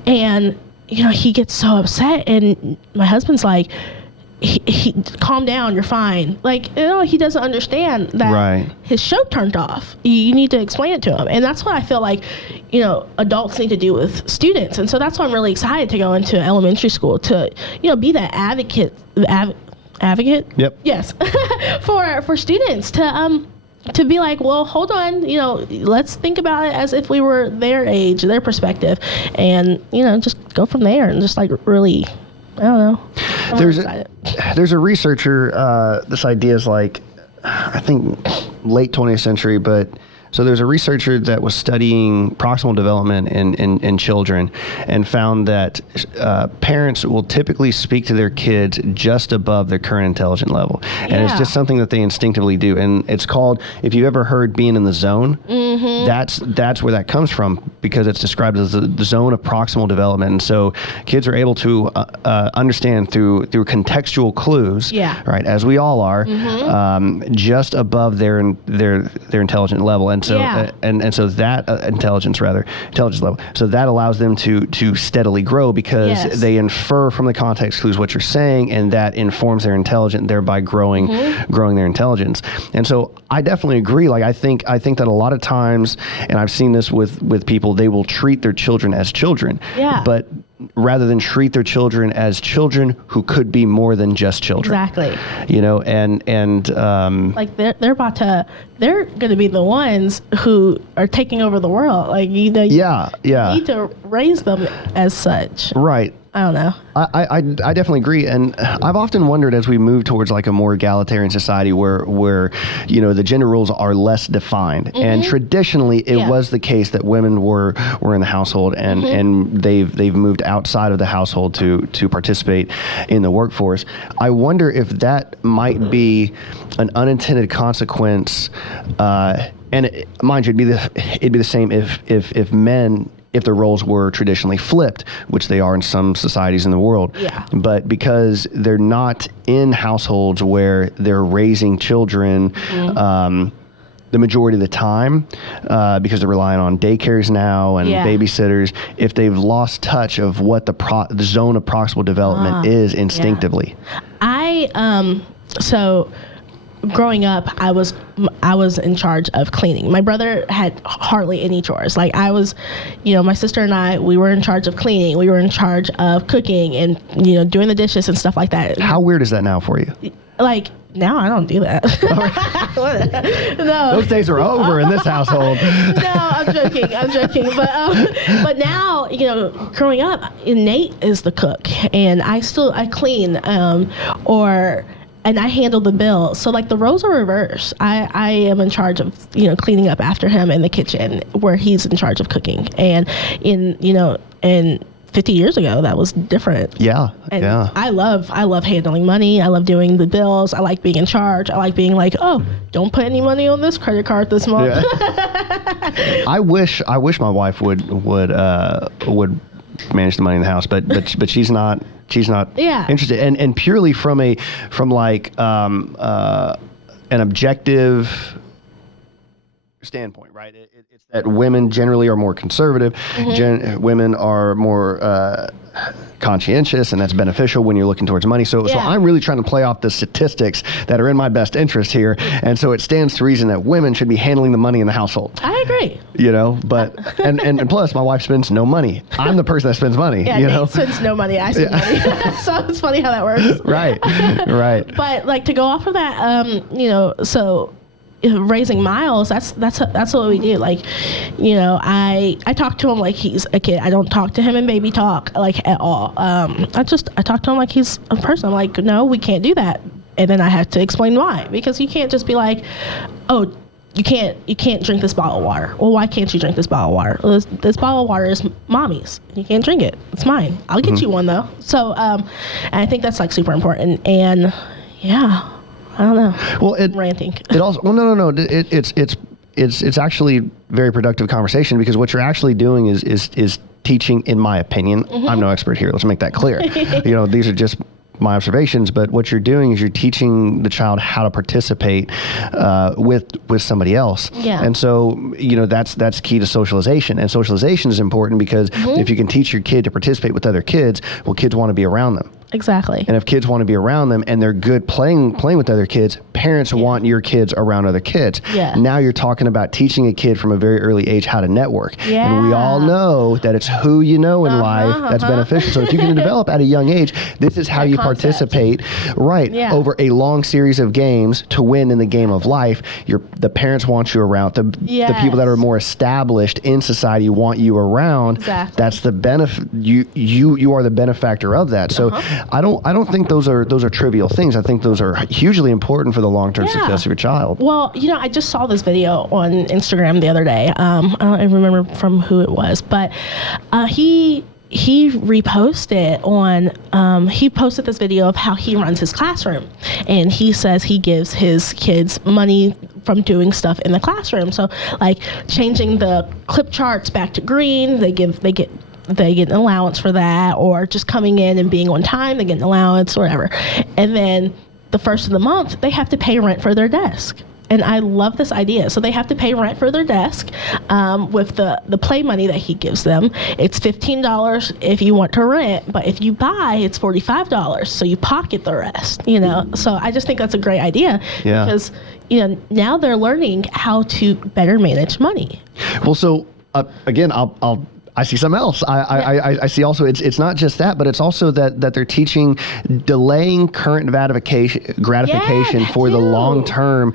and he gets so upset, and my husband's like, he calm down, you're fine. Like, he doesn't understand that his show turned off. You need to explain it to him. And that's what I feel like, adults need to do with students. And so that's why I'm really excited to go into elementary school to, be that advocate. Yep. Yes. for students to be like, well, hold on, let's think about it as if we were their age, their perspective, and, just go from there and just like really, I don't know. There's a researcher, this idea is like, I think late 20th century, but So there's a researcher that was studying proximal development in children and found that parents will typically speak to their kids just above their current intelligent level. And it's just something that they instinctively do. And it's called, if you've ever heard being in the zone, that's where that comes from, because it's described as the zone of proximal development. And so kids are able to understand through contextual clues, right, as we all are, just above their intelligent level. And so and so that intelligence level. So that allows them to steadily grow, because they infer from the context clues what you're saying, and that informs their intelligence, thereby growing their intelligence. And so I definitely agree. Like I think that a lot of times, and I've seen this with people, they will treat their children as children, but rather than treat their children as children who could be more than just children. Exactly. You know, and like they're going to be the ones who are taking over the world. Like, you know, you need to raise them as such. Right. I don't know. I definitely agree, and I've often wondered, as we move towards like a more egalitarian society where you know, the gender roles are less defined, and traditionally it was the case that women were in the household, and they've moved outside of the household to participate in the workforce. I wonder if that might be an unintended consequence, and mind you, it'd be the same if men, if the roles were traditionally flipped, which they are in some societies in the world. But because they're not in households where they're raising children the majority of the time, because they're relying on daycares now and babysitters, if they've lost touch of what the zone of proximal development is instinctively. So growing up, I was in charge of cleaning. My brother had hardly any chores. Like I was, you know, my sister and I, we were in charge of cleaning. We were in charge of cooking and, you know, doing the dishes and stuff like that. How weird is that now for you? Like, now I don't do that. No. Those days are over in this household. No, I'm joking. But now, you know, growing up, Nate is the cook, and I clean, and I handle the bill. So like the roles are reversed. I am in charge of, you know, cleaning up after him in the kitchen, where he's in charge of cooking. And and 50 years ago, that was different. I love handling money. I love doing the bills. I like being in charge. I like being like, oh, don't put any money on this credit card this month. I wish my wife would manage the money in the house, but she's not interested, and purely from an objective standpoint, right? It's that women generally are more conservative. Women are more conscientious, and that's beneficial when you're looking towards money. So I'm really trying to play off the statistics that are in my best interest here, and so it stands to reason that women should be handling the money in the household. I agree. You know, but and plus my wife spends no money. I'm the person that spends money. Nate spends no money. I spend money. So it's funny how that works. Right. But like, to go off of that, you know, so raising Miles, that's what we do. Like, you know, I talk to him like he's a kid. I don't talk to him in baby talk, like, at all. I talk to him like he's a person. I'm like, no, we can't do that. And then I have to explain why, because you can't just be like, oh, you can't drink this bottle of water. Well, why can't you drink this bottle of water? Well, this bottle of water is mommy's. You can't drink it. It's mine. I'll get you one though. So, and I think that's like super important. And yeah, I don't know. Well, ranting. It also, well, no. It's actually very productive conversation, because what you're actually doing is teaching, in my opinion. I'm no expert here. Let's make that clear. You know, these are just my observations, but what you're doing is you're teaching the child how to participate with somebody else. And so, you know, that's key to socialization, and socialization is important because if you can teach your kid to participate with other kids, well, kids want to be around them. Exactly. And if kids want to be around them and they're good playing with other kids, parents want your kids around other kids. Now you're talking about teaching a kid from a very early age how to network. And we all know that it's who you know in life that's beneficial. So if you can develop at a young age, this is how you participate, over a long series of games to win in the game of life. The parents want you around. The people that are more established in society want you around. That's the benefit. You are the benefactor of that. So I don't think those are trivial things. I think those are hugely important for the long-term success of your child. Well, I just saw this video on Instagram the other day. I don't remember from who it was, but he reposted he posted this video of how he runs his classroom, and he says he gives his kids money from doing stuff in the classroom. So like changing the clip charts back to green, they get an allowance for that, or just coming in and being on time, they get an allowance or whatever. And then the first of the month, they have to pay rent for their desk. And I love this idea. So they have to pay rent for their desk with the play money that he gives them. It's $15 if you want to rent, but if you buy, it's $45. So you pocket the rest, So I just think that's a great idea because, now they're learning how to better manage money. Well, so again, I see something else. I see also it's not just that, but it's also that they're teaching delaying current gratification for the long term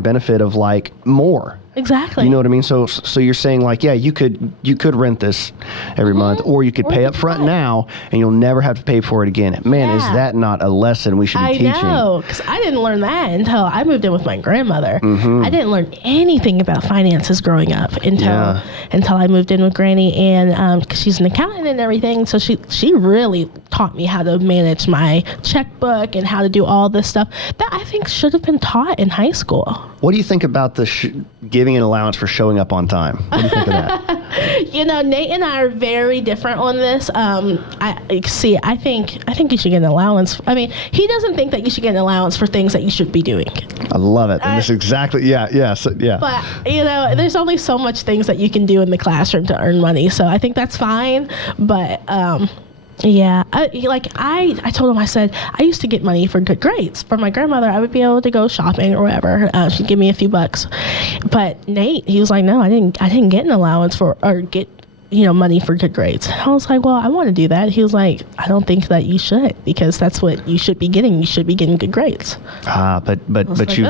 benefit of like more. Exactly. You know what I mean? So you're saying like, yeah, you could rent this every month, or you could pay up front now, and you'll never have to pay for it again. Man, is that not a lesson we should be teaching? I know, because I didn't learn that until I moved in with my grandmother. I didn't learn anything about finances growing up until I moved in with Granny, and because she's an accountant and everything, so she really taught me how to manage my checkbook and how to do all this stuff that I think should have been taught in high school. What do you think about the giving an allowance for showing up on time? What do you think of that? Nate and I are very different on this. I think you should get an allowance. I mean, he doesn't think that you should get an allowance for things that you should be doing. I love it. And this is exactly, yeah. But, there's only so much things that you can do in the classroom to earn money. So I think that's fine. But, I told him, I said, I used to get money for good grades. For my grandmother, I would be able to go shopping or whatever. She'd give me a few bucks. But Nate, he was like, no, I didn't get an allowance or get money for good grades. I was like, well, I want to do that. He was like, I don't think that you should, because that's what you should be getting. You should be getting good grades. But you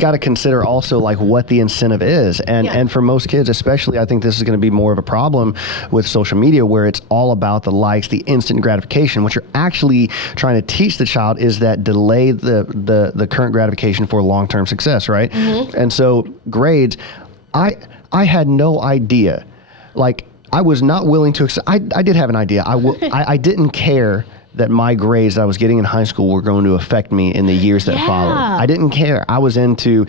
got to consider also like what the incentive is. And for most kids, especially, I think this is going to be more of a problem with social media, where it's all about the likes, the instant gratification. What you're actually trying to teach the child is that delay the current gratification for long-term success, right? And so grades, I had no idea. Like, I was not willing to accept. I did have an idea. I didn't care that my grades that I was getting in high school were going to affect me in the years that followed. I didn't care. I was into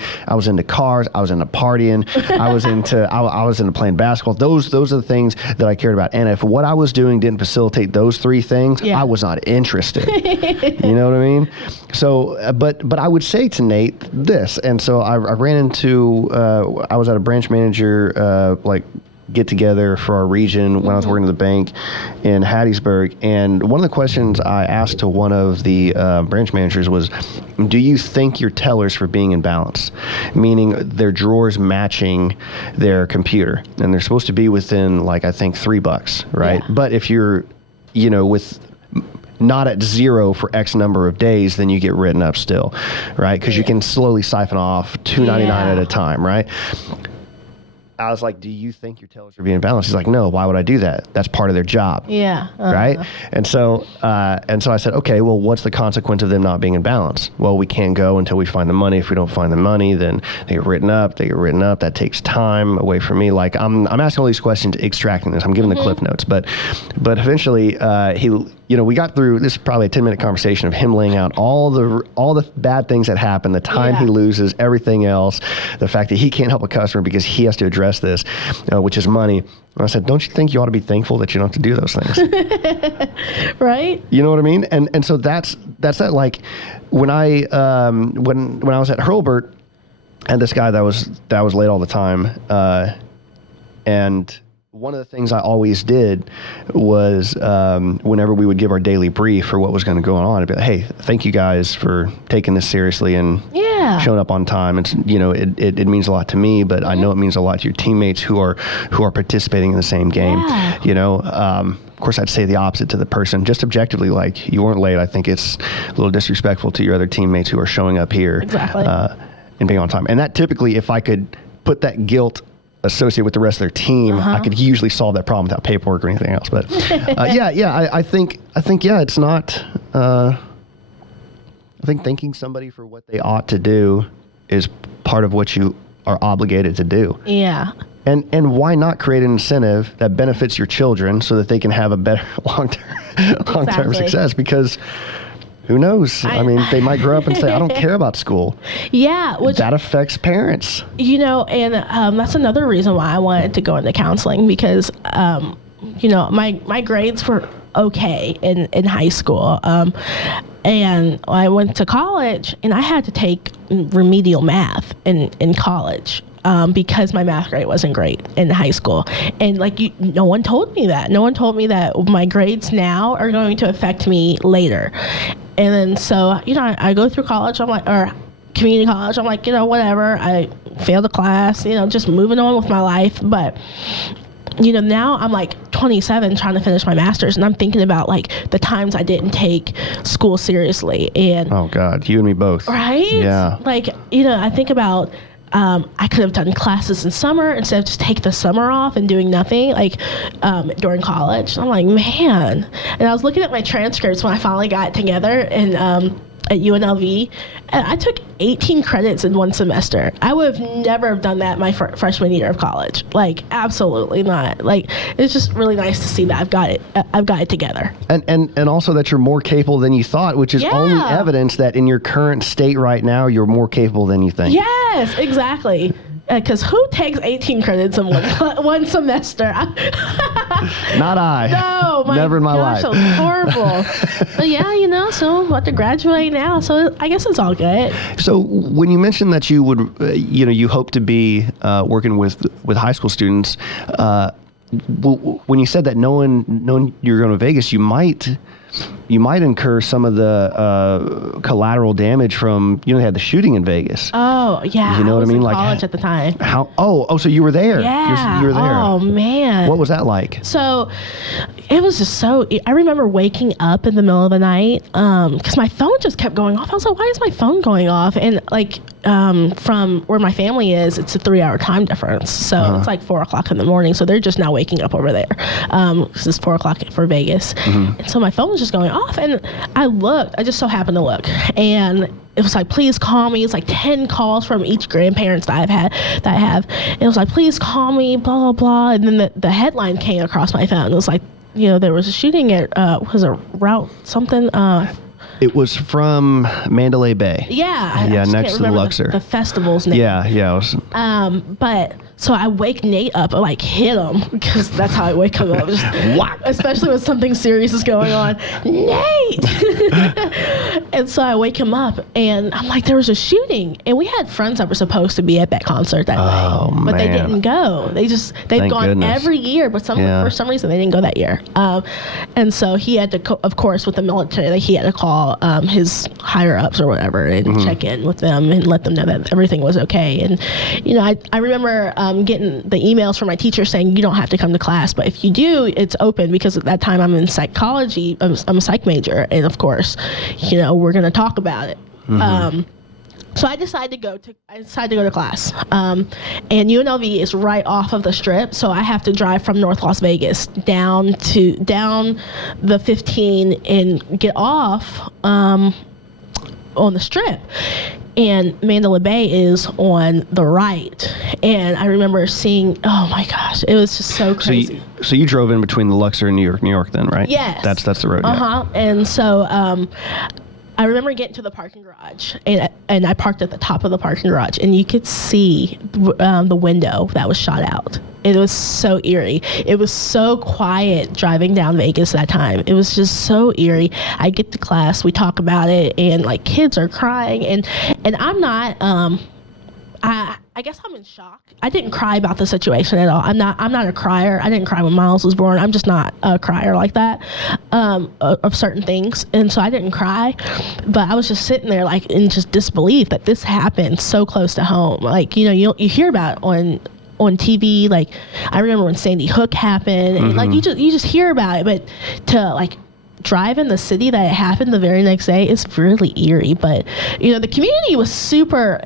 cars. I was into partying. I was into playing basketball. Those are the things that I cared about. And if what I was doing didn't facilitate those three things, I was not interested. You know what I mean? So, but I would say to Nate this, and so I ran into. I was at a branch manager get together for our region when I was working at the bank in Hattiesburg, and one of the questions I asked to one of the branch managers was, do you thank your tellers for being in balance? Meaning their drawers matching their computer, and they're supposed to be within I think $3, right? But if you're with not at zero for X number of days, then you get written up still, right? Because you can slowly siphon off $2.99 at a time, right? I was like, do you think your tellers are being balanced? He's like, no, why would I do that? That's part of their job. Right? And so I said, okay, well, what's the consequence of them not being in balance? Well, we can't go until we find the money. If we don't find the money, then they get written up. That takes time away from me. Like, I'm asking all these questions, extracting this. I'm giving the cliff notes. But eventually, we got through, this is probably a 10-minute conversation of him laying out all the bad things that happen, the time he loses, everything else, the fact that he can't help a customer because he has to address this, which is money. And I said, don't you think you ought to be thankful that you don't have to do those things? Right? You know what I mean? And so that's that. Like when I was at Hurlburt, and this guy that was late all the time, and one of the things I always did was whenever we would give our daily brief for what was going to go on, I'd be like, hey, thank you guys for taking this seriously and showing up on time. It's, it means a lot to me, but I know it means a lot to your teammates who are participating in the same game. Of course, I'd say the opposite to the person, just objectively, like, you weren't late. I think it's a little disrespectful to your other teammates who are showing up here and being on time. And that typically, if I could put that guilt associate with the rest of their team, I could usually solve that problem without paperwork or anything else. But I think it's not. I think thanking somebody for what they ought to do is part of what you are obligated to do. Yeah. And why not create an incentive that benefits your children so that they can have a better long-term success? Because who knows? I mean, they might grow up and say, I don't care about school. Yeah. That affects parents. And that's another reason why I wanted to go into counseling, because, my grades were okay in high school. And I went to college, and I had to take remedial math in college. Because my math grade wasn't great in high school. And no one told me that. No one told me that my grades now are going to affect me later. And then so, I go through college, or community college, I'm like, whatever. I failed a class, just moving on with my life. But, now I'm like 27 trying to finish my master's, and I'm thinking about the times I didn't take school seriously. And oh God, you and me both. Right? Yeah. I think about, I could have done classes in summer instead of just take the summer off and doing nothing during college. I'm like, man. And I was looking at my transcripts when I finally got together at UNLV, and I took 18 credits in one semester. I would have never have done that my freshman year of college. Absolutely not. It's just really nice to see that I've got it together. And also that you're more capable than you thought, which is only evidence that in your current state right now, you're more capable than you think. Yes, exactly. Because who takes 18 credits in one semester? Not I. No, never in my life. It was horrible. But yeah, so I'm about to graduate now, so I guess it's all good. So when you mentioned that you would, you hope to be working with high school students, when you said that knowing you're going to Vegas, you might incur some of the collateral damage from, they had the shooting in Vegas. Oh, yeah. You know what I mean? In college at the time. So you were there. Yeah. You were there. Oh, man. What was that like? So it was just I remember waking up in the middle of the night because my phone just kept going off. I was like, why is my phone going off? And from where my family is, it's a 3-hour time difference. So it's 4 o'clock in the morning. So they're just now waking up over there. This is 4 o'clock for Vegas. And so my phone was just going off, and I just so happened to look, and it was please call me. It's 10 calls from each grandparents that I have. And it was please call me, blah, blah, blah. And then the headline came across my phone. It was there was a shooting at, was a route something, it was from Mandalay Bay. Yeah. Yeah, next to the Luxor. The festival's name. Yeah. It was. But so I wake Nate up, I hit him, because that's how I wake him up. Just, whack. Especially when something serious is going on. Nate! And so I wake him up, and I'm like, there was a shooting. And we had friends that were supposed to be at that concert that night. But they didn't go. They've gone every year, but for some reason they didn't go that year. And so he had to, of course, with the military, he had to call his higher-ups or whatever and check in with them and let them know that everything was okay. And, I remember getting the emails from my teacher saying, you don't have to come to class, but if you do, it's open, because at that time I'm in psychology. I'm a psych major, and of course, we're going to talk about it. So I decided to go to class. And UNLV is right off of the Strip, so I have to drive from North Las Vegas down the 15 and get off on the Strip. And Mandalay Bay is on the right. And I remember seeing, oh my gosh, it was just so crazy. So you drove in between the Luxor and New York then, right? Yes. That's the road. Yeah. And so I remember getting to the parking garage, and I parked at the top of the parking garage, and you could see the window that was shot out. It was so eerie. It was so quiet driving down Vegas that time. It was just so eerie. I get to class, we talk about it, and kids are crying, and I'm not. I guess I'm in shock. I didn't cry about the situation at all. I'm not a crier. I didn't cry when Miles was born. I'm just not a crier like that of certain things, and so I didn't cry. But I was just sitting there in just disbelief that this happened so close to home. You hear about it on TV. I remember when Sandy Hook happened, and you just hear about it, but to drive in the city that it happened the very next day, it's really eerie. But the community was super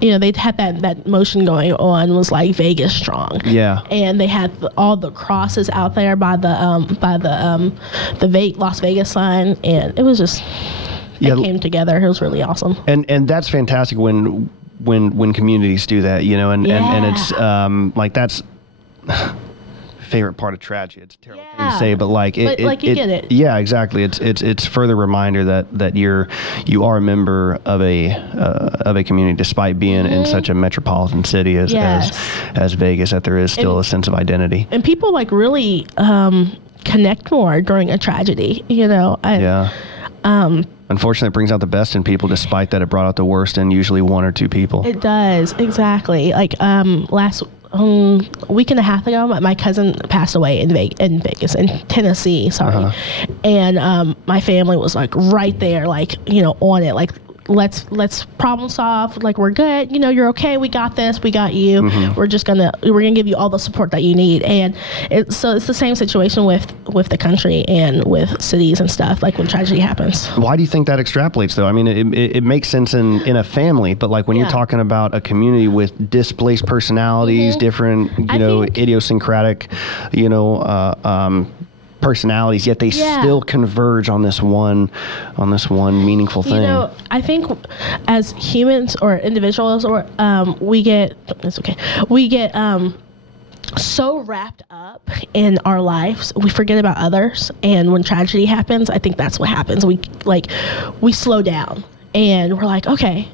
they had that motion going on, was like Vegas strong. Yeah. And they had all the crosses out there by the Las Vegas sign, and it was just it came together. It was really awesome. And that's fantastic when communities do that, and it's like that's favorite part of tragedy. It's a terrible thing to say, but you get it. Yeah, exactly. It's further reminder that you are a member of a community, despite being in such a metropolitan city as Vegas, that there is still a sense of identity. And people really connect more during a tragedy. Unfortunately, it brings out the best in people, despite that it brought out the worst in usually one or two people. It does, exactly. Last week and a half ago, my cousin passed away in Vegas, in Tennessee, sorry. And my family was right there, on it, let's problem solve, we're good, you're okay, we got this, we got you. We're gonna give you all the support that you need. And it's the same situation with the country and with cities and stuff, when tragedy happens. Why do you think that extrapolates, though? I mean, it makes sense in a family, but when you're talking about a community with displaced personalities, different idiosyncratic personalities, yet they still converge on this one meaningful thing. I think as humans or individuals, we get so wrapped up in our lives, we forget about others. And when tragedy happens, I think that's what happens. We slow down and we're like, okay,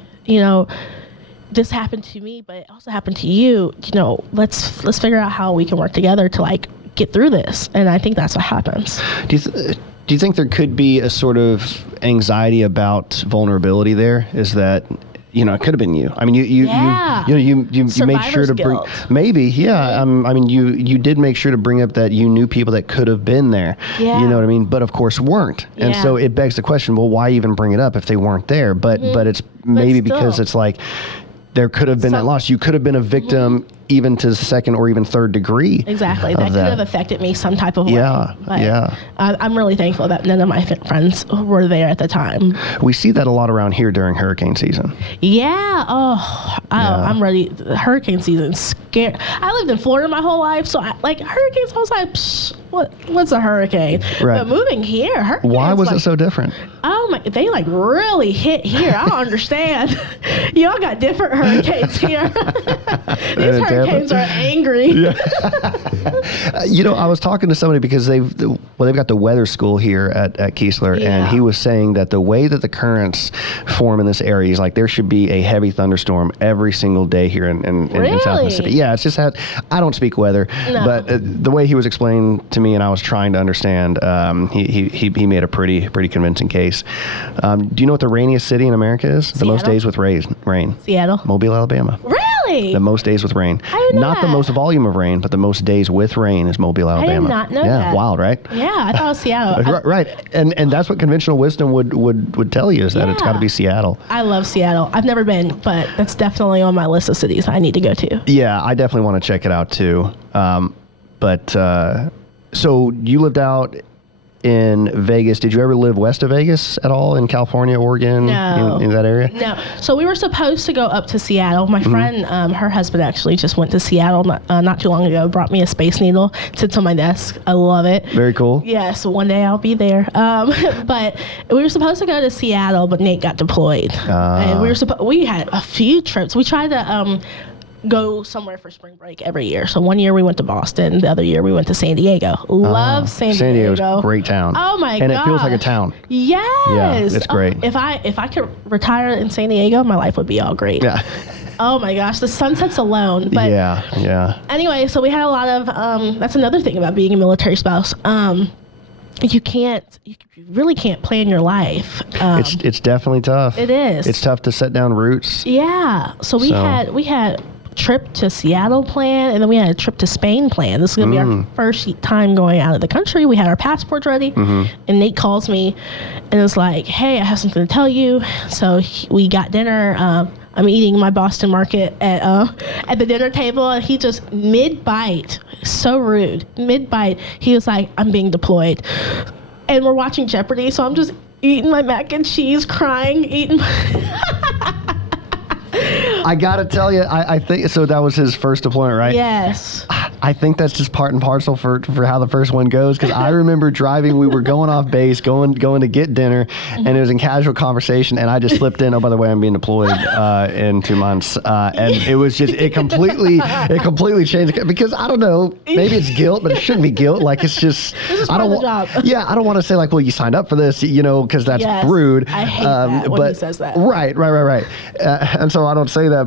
this happened to me, but it also happened to you. Let's figure out how we can work together to get through this. And I think that's what happens. Do you think there could be a sort of anxiety about vulnerability there? Is that, it could have been you. I mean, you made sure to bring, maybe, yeah. I mean, you did make sure to bring up that you knew people that could have been there. Yeah. You know what I mean? But of course weren't. And so it begs the question, well, why even bring it up if they weren't there? But it's maybe because it's there could have been that loss. You could have been a victim even to second or even third degree. Exactly. That could have affected me some type of way. Yeah. I'm really thankful that none of my friends were there at the time. We see that a lot around here during hurricane season. Yeah. I'm ready. Hurricane season's scary. I lived in Florida my whole life, so hurricanes, I was like, psh, what's a hurricane? Right. But moving here, hurricanes. Why was it so different? Oh my, they really hit here. I don't understand. Y'all got different hurricanes here. These hurricanes are angry. Yeah. I was talking to somebody because they've got the weather school here at Keesler, and he was saying that the way that the currents form in this area is there should be a heavy thunderstorm every single day here in South Mississippi. Yeah, it's just I don't speak weather, but the way he was explaining to me, and I was trying to understand, he made a pretty convincing case. Do you know what the rainiest city in America is? Seattle? The most days with rain. Seattle. Mobile, Alabama. Really? The most days with rain. I didn't know Not the most volume of rain, but the most days with rain is Mobile, Alabama. I did not know that. Yeah, wild, right? Yeah, I thought it was Seattle. Right, and that's what conventional wisdom would tell you, is that it's got to be Seattle. I love Seattle. I've never been, but that's definitely on my list of cities I need to go to. Yeah, I definitely want to check it out too. So you lived out in Vegas. Did you ever live west of Vegas at all, in California, Oregon, in that area? No. So we were supposed to go up to Seattle. My friend, her husband actually just went to Seattle not too long ago, brought me a Space Needle, sits on my desk. I love it. Very cool. Yes, one day I'll be there. But we were supposed to go to Seattle, but Nate got deployed. And we had a few trips. We tried to go somewhere for spring break every year. So one year we went to Boston. The other year we went to San Diego. Love San Diego. San Diego's a great town. Oh my god! And it feels like a town. Yes. Yeah, it's great. If I could retire in San Diego, my life would be all great. Yeah. Oh my gosh, the sunsets alone. But yeah. Anyway, so we had a lot of. That's another thing about being a military spouse. You really can't plan your life. It's definitely tough. It is. It's tough to set down roots. Yeah. So we had trip to Seattle planned, and then we had a trip to Spain planned. This is going to be our first time going out of the country. We had our passports ready, and Nate calls me and it's like, hey, I have something to tell you. So we got dinner. I'm eating my Boston market at the dinner table, and he just mid-bite, so rude, mid-bite, he was like, I'm being deployed. And we're watching Jeopardy, so I'm just eating my mac and cheese, crying, eating I gotta tell you, I think so. That was his first deployment, right? Yes. I think that's just part and parcel for how the first one goes. Because I remember driving, we were going off base, going to get dinner, and it was in casual conversation, and I just slipped in. Oh, by the way, I'm being deployed in 2 months, and it was just it completely changed. Because I don't know, maybe it's guilt, but it shouldn't be guilt. Like it's just This is part of the job. Yeah, I don't want to say like, well, you signed up for this, because that's rude. I hate that when he says that. Right. And so I don't say that,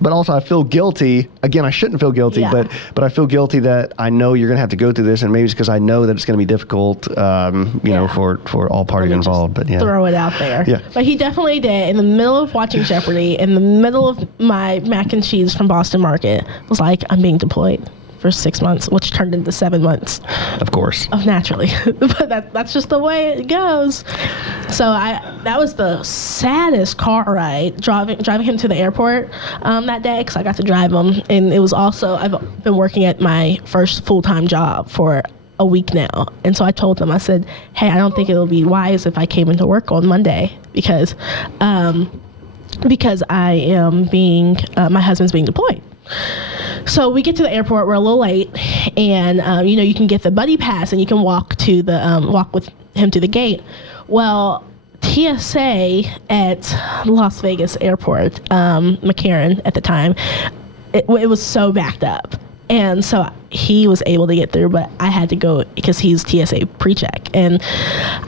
but also I feel guilty. Again, I shouldn't feel guilty, but I feel guilty that I know you're gonna have to go through this, and maybe it's because I know that it's gonna be difficult, for all parties involved. But yeah, throw it out there. Yeah. But he definitely did. In the middle of watching Jeopardy, in the middle of my mac and cheese from Boston Market, was like, I'm being deployed for 6 months, which turned into 7 months. Of course. Naturally. But that's just the way it goes. So that was the saddest car ride, driving him to the airport that day, because I got to drive him. And it was also, I've been working at my first full-time job for a week now. And so I told them, I said, hey, I don't think it'll be wise if I came into work on Monday because I am my husband's being deployed. So we get to the airport. We're a little late, and you can get the buddy pass, and you can walk with him to the gate. Well, TSA at Las Vegas Airport, McCarran at the time, it was so backed up, and so he was able to get through, but I had to go because he's TSA pre-check, and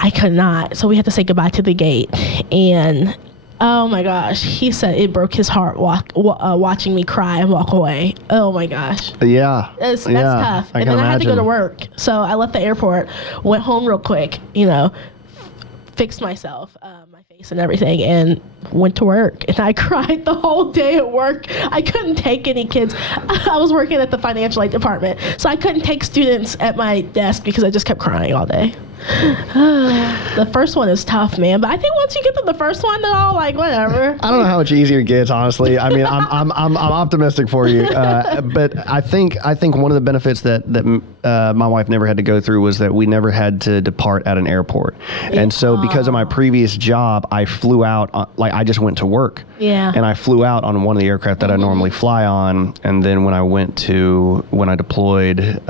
I could not. So we had to say goodbye to the gate, and oh my gosh, he said it broke his heart watching me cry and walk away. Oh my gosh. Yeah. That's tough. And then I had to go to work. So I left the airport, went home real quick, fixed myself, my face and everything, and went to work. And I cried the whole day at work. I couldn't take any kids. I was working at the financial aid department, so I couldn't take students at my desk because I just kept crying all day. The first one is tough, man. But I think once you get to the first one, they're all like, whatever. I don't know how much easier it gets, honestly. I mean, I'm optimistic for you, but I think one of the benefits that my wife never had to go through was that we never had to depart at an airport, and so because of my previous job, I flew out I just went to work. Yeah. And I flew out on one of the aircraft that I normally fly on, and then when I deployed in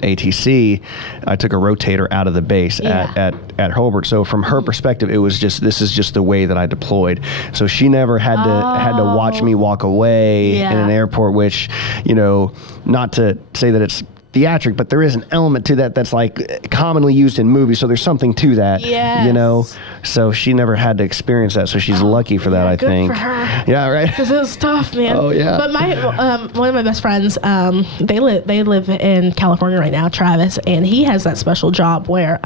ATC, I took a rotator out of the base at Hobart. So from her perspective, it was this is just the way that I deployed. So she never had to watch me walk away in an airport, which, not to say that it's theatric, but there is an element to that that's like commonly used in movies. So there's something to that, So she never had to experience that. So she's lucky for that, I think. Good for her. Yeah, right. Because it was tough, man. Oh yeah. But my one of my best friends, they live in California right now, Travis, and he has that special job where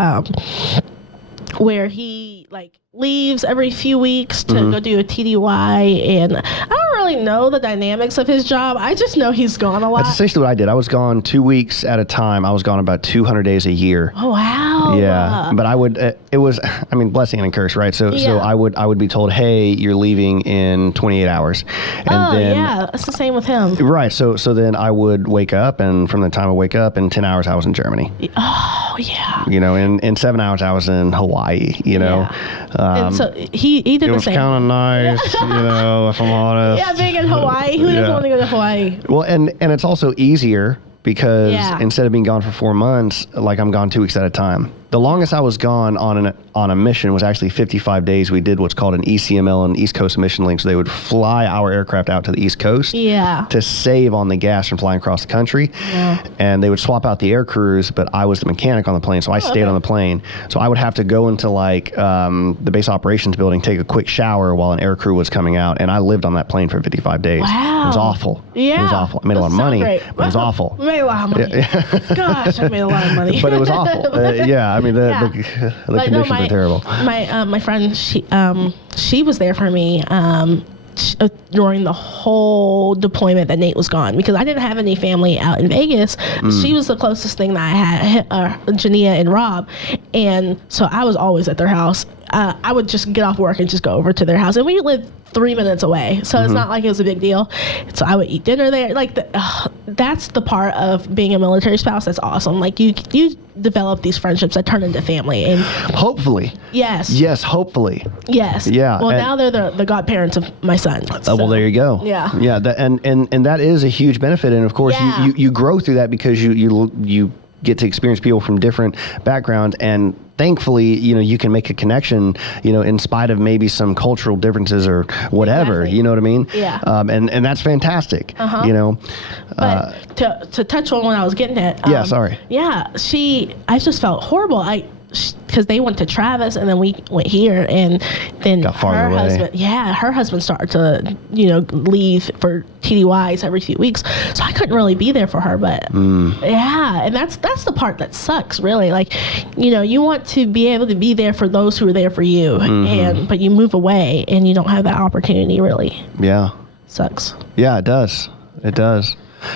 he leaves every few weeks to go do a TDY, and I don't really know the dynamics of his job. I just know he's gone a lot. That's essentially what I did. I was gone 2 weeks at a time. I was gone about 200 days a year. Oh wow. Yeah, but I would. It was, blessing and curse, right? So I would be told, hey, you're leaving in 28 hours. And then, that's the same with him. Right. So then I would wake up, and from the time I wake up, in 10 hours I was in Germany. Oh yeah. In 7 hours I was in Hawaii. And so he did the same. It was kind of nice, if I'm honest. Yeah, being in Hawaii. Who doesn't want to go to Hawaii? Well, and it's also easier because instead of being gone for 4 months, I'm gone 2 weeks at a time. The longest I was gone on a mission was actually 55 days. We did what's called an ECML, an East Coast Mission Link. So they would fly our aircraft out to the East Coast to save on the gas from flying across the country. Yeah. And they would swap out the air crews, but I was the mechanic on the plane, so I stayed on the plane. So I would have to go into the base operations building, take a quick shower while an air crew was coming out, and I lived on that plane for 55 days. Wow. It was awful. Yeah. It was awful. I made a lot of money, but it was awful. I made a lot of money. Yeah. Gosh, I made a lot of money. But it was awful. The conditions were terrible. My friend, she was there for me during the whole deployment that Nate was gone, because I didn't have any family out in Vegas. She was the closest thing that I had, Jania and Rob, and so I was always at their house. I would just get off work and just go over to their house, and we lived 3 minutes away, so it's not like it was a big deal. So I would eat dinner there. Like that's the part of being a military spouse that's awesome. Like you develop these friendships that turn into family, and hopefully, yes, hopefully, yes, yeah. Well, now they're the godparents of my son. Oh, well, there you go. Yeah, yeah. And that is a huge benefit, and of course, you grow through that because you get to experience people from different backgrounds, and thankfully, you can make a connection, in spite of maybe some cultural differences or whatever. Exactly. You know what I mean? Yeah. And that's fantastic. But to touch on what I was getting at. Yeah. Sorry. Yeah. I just felt horrible. Because they went to Travis and then we went here, and then Got farther away. her husband started to leave for TDYs every few weeks, so I couldn't really be there for her. But and that's the part that sucks, really. Like you want to be able to be there for those who are there for you, but you move away and you don't have that opportunity. Really, sucks. Yeah, it does.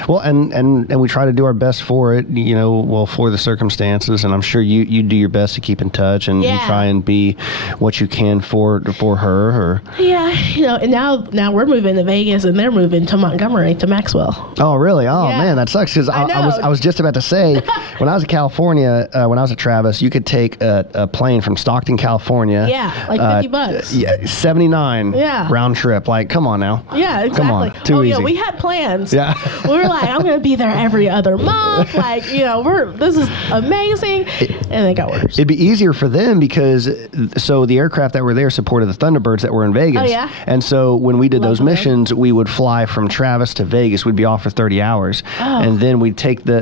Well, and we try to do our best for it, for the circumstances, and I'm sure you do your best to keep in touch and try and be what you can for her. And now we're moving to Vegas and they're moving to Montgomery, to Maxwell. Oh, really? Oh, man, that sucks, because I was just about to say, when I was in California, when I was at Travis, you could take a plane from Stockton, California. Yeah, like $50. Yeah, $79 round trip. Like, come on now. Yeah, exactly. Come on, too easy. Yeah, we had plans. Yeah. We were like, I'm going to be there every other month. Like, this is amazing. And it got worse. It'd be easier for them because, so the aircraft that were there supported the Thunderbirds that were in Vegas. Oh, yeah? And so when we did those missions, we would fly from Travis to Vegas. We'd be off for 30 hours. Oh. And then we'd take the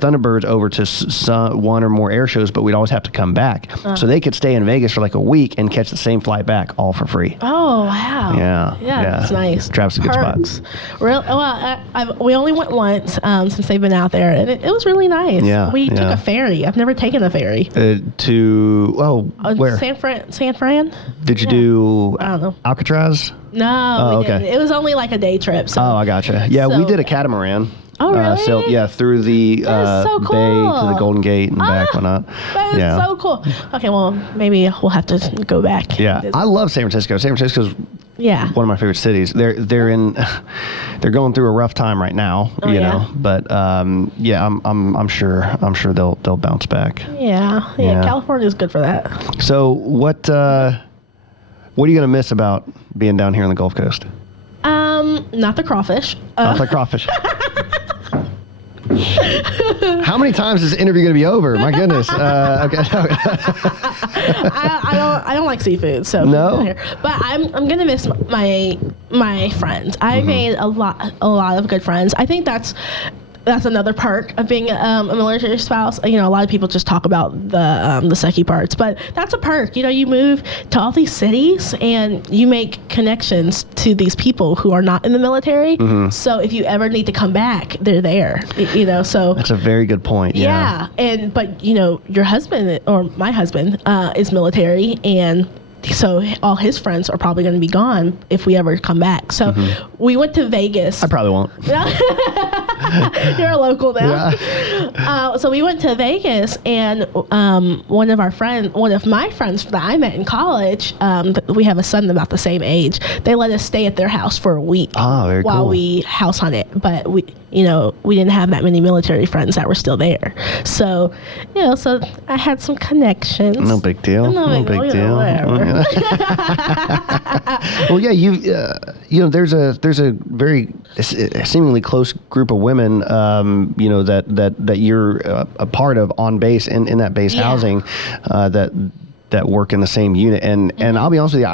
Thunderbirds over to one or more air shows, but we'd always have to come back. So they could stay in Vegas for like a week and catch the same flight back, all for free. Oh, wow. Yeah. That's nice. Travis is a good spot. Well, we only went once since they've been out there, and it was really nice. Yeah. We took a ferry. I've never taken a ferry. Where? San Fran? Did you do I don't know. Alcatraz? No, we didn't. It was only like a day trip. So. Oh, I gotcha. Yeah, we did a catamaran. Oh, really? Through the so cool. bay to the Golden Gate and back, whatnot. That is so cool. Okay, well, maybe we'll have to go back. Yeah, I love San Francisco. San Francisco's one of my favorite cities. They're going through a rough time right now, but I'm sure they'll bounce back. Yeah. California's good for that. So what are you gonna miss about being down here on the Gulf Coast? Not the crawfish. Not the crawfish. How many times is this interview going to be over? My goodness. Okay. I don't like seafood, so no. But I'm gonna miss my friends. I made a lot of good friends. I think that's another perk of being a military spouse. A lot of people just talk about the sucky parts, but that's a perk. You move to all these cities and you make connections to these people who are not in the military. So if you ever need to come back, they're there. So that's a very good point. Yeah. But your husband or my husband is military, and so all his friends are probably going to be gone if we ever come back. So we went to Vegas. I probably won't. You're a local now. Yeah. So we went to Vegas, and one of my friends that I met in college, we have a son about the same age. They let us stay at their house for a week while we house hunted. But we didn't have that many military friends that were still there. So, so I had some connections. No big deal. No big deal. Whatever. Well, yeah, there's a very seemingly close group of women, that you're a part of on base in that base housing, that work in the same unit, and I'll be honest with you,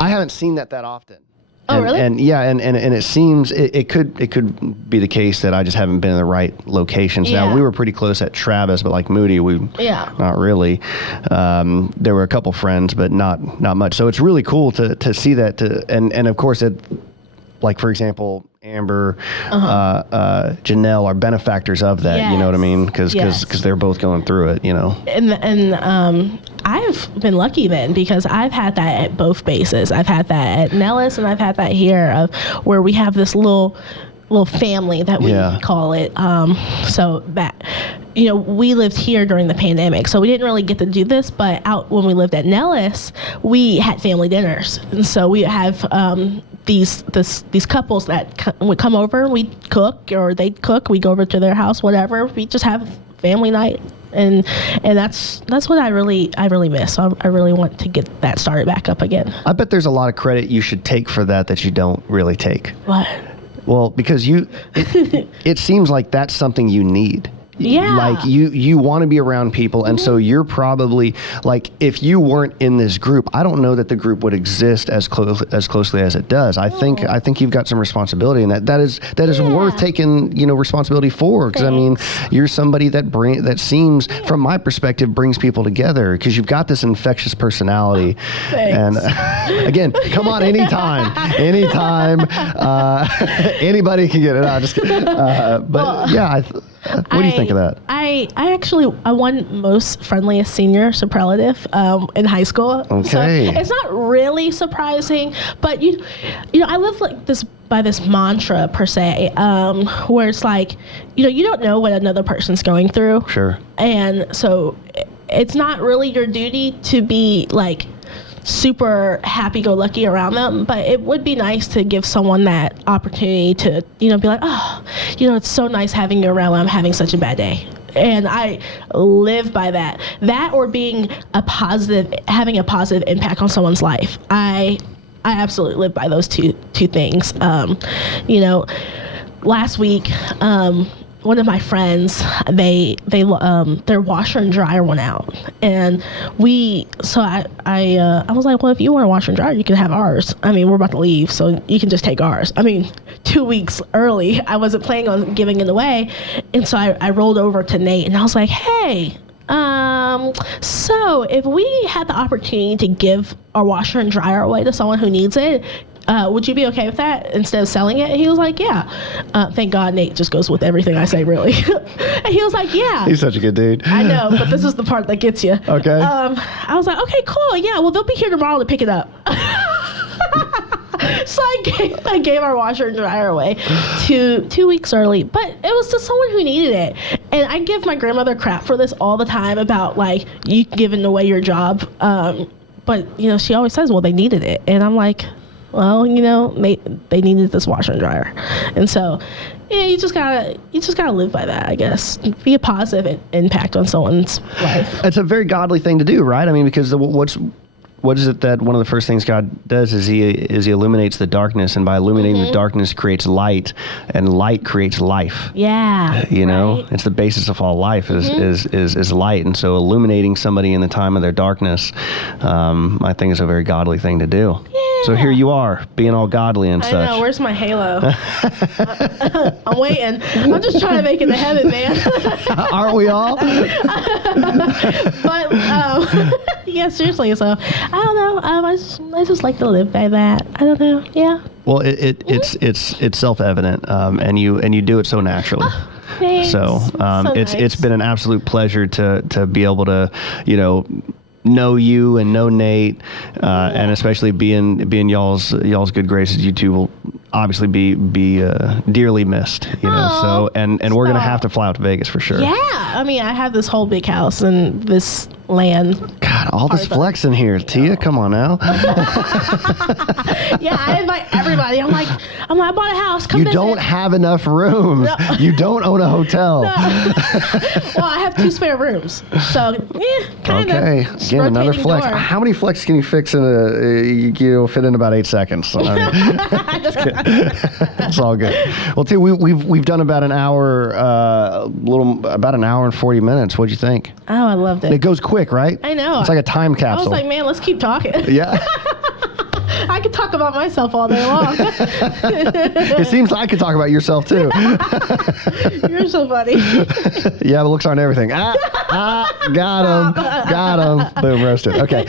I haven't seen that often. Oh, really? And it seems it could be the case that I just haven't been in the right locations. Yeah. Now, we were pretty close at Travis, but like Moody, not really. There were a couple friends, but not much. So it's really cool to see that. And of course, like for example, Amber, Janelle are benefactors of that. Yes. You know what I mean? Because they're both going through it. And I've been lucky then, because I've had that at both bases. I've had that at Nellis, and I've had that here, of where we have this little little family that we call it. So that, we lived here during the pandemic, so we didn't really get to do this, but out when we lived at Nellis, we had family dinners. And so we have these couples that would come over, we'd cook, or they'd cook, we'd go over to their house, whatever. We just have family night. And that's what I really miss. So I really want to get that started back up again. I bet there's a lot of credit you should take for that you don't really take. What? Well, because it seems like that's something you need. Yeah. Like you want to be around people, and so you're probably like, if you weren't in this group, I don't know that the group would exist as closely as it does. I think you've got some responsibility, and that is worth taking responsibility for, because I mean, you're somebody that seems, from my perspective, brings people together, because you've got this infectious personality. Thanks. And again, come on, anytime, anybody can get it. No, just kidding. But yeah. What do you think of that? I won most friendliest senior superlative in high school. Okay. So it's not really surprising, but I live like this by this mantra per se, where it's like, you don't know what another person's going through. Sure. And so it's not really your duty to be like super happy-go-lucky around them, but it would be nice to give someone that opportunity to, be like, oh, it's so nice having you around when I'm having such a bad day. And I live by that. That, or having a positive impact on someone's life. I absolutely live by those two things. Last week, one of my friends, their washer and dryer went out, and I was like, well, if you want a washer and dryer, you can have ours. I mean, we're about to leave, so you can just take ours. I mean, 2 weeks early, I wasn't planning on giving it away, and so I rolled over to Nate, and I was like, hey, so if we had the opportunity to give our washer and dryer away to someone who needs it, would you be okay with that instead of selling it? And he was like, yeah. Thank God Nate just goes with everything I say, really. And he was like, yeah. He's such a good dude. I know, but this is the part that gets you. Okay. I was like, okay, cool. Yeah, well, they'll be here tomorrow to pick it up. So I gave our washer and dryer away 2 weeks early, but it was to someone who needed it. And I give my grandmother crap for this all the time about, like, you giving away your job. But, she always says, well, they needed it. And I'm like, well, they needed this washer and dryer. And so, you just gotta live by that, I guess. Be a positive impact on someone's life. It's a very godly thing to do, right? I mean, because what is it that one of the first things God does is he illuminates the darkness, and by illuminating the darkness creates light, and light creates life. Yeah. Right? It's the basis of all life is light, and so illuminating somebody in the time of their darkness, I think is a very godly thing to do. Yeah. So here you are, being all godly and such. I know. Where's my halo? I'm waiting. I'm just trying to make it to heaven, man. Aren't we all? But yeah, seriously. So I don't know. I just like to live by that. I don't know. Yeah. Well, it's self-evident, and you do it so naturally. Thanks. So nice. It's been an absolute pleasure to be able to know you and know Nate, and especially being y'all's good graces. You two will obviously be dearly missed, So and we're gonna have to fly out to Vegas for sure. Yeah, I mean, I have this whole big house and this land. God, all this flex in here, Tia. Come on now. Yeah, I invite everybody. I'm like, I bought a house. Come visit. You don't have enough rooms. No. You don't own a hotel. No. Well, I have 2 spare rooms, so kind of. Okay, again, another flex. Door. How many flex can you fix fit in about 8 seconds? I mean, it's all good. Well, Tia, we've done about an hour, about an hour and 40 minutes. What'd you think? Oh, I loved it. It goes quick, right? I know. It's like a time capsule. I was like, man, let's keep talking. Yeah. I could talk about myself all day long. It seems like I could talk about yourself too. You're so funny. Yeah, the looks aren't everything. Got him. Boom, roasted. Okay.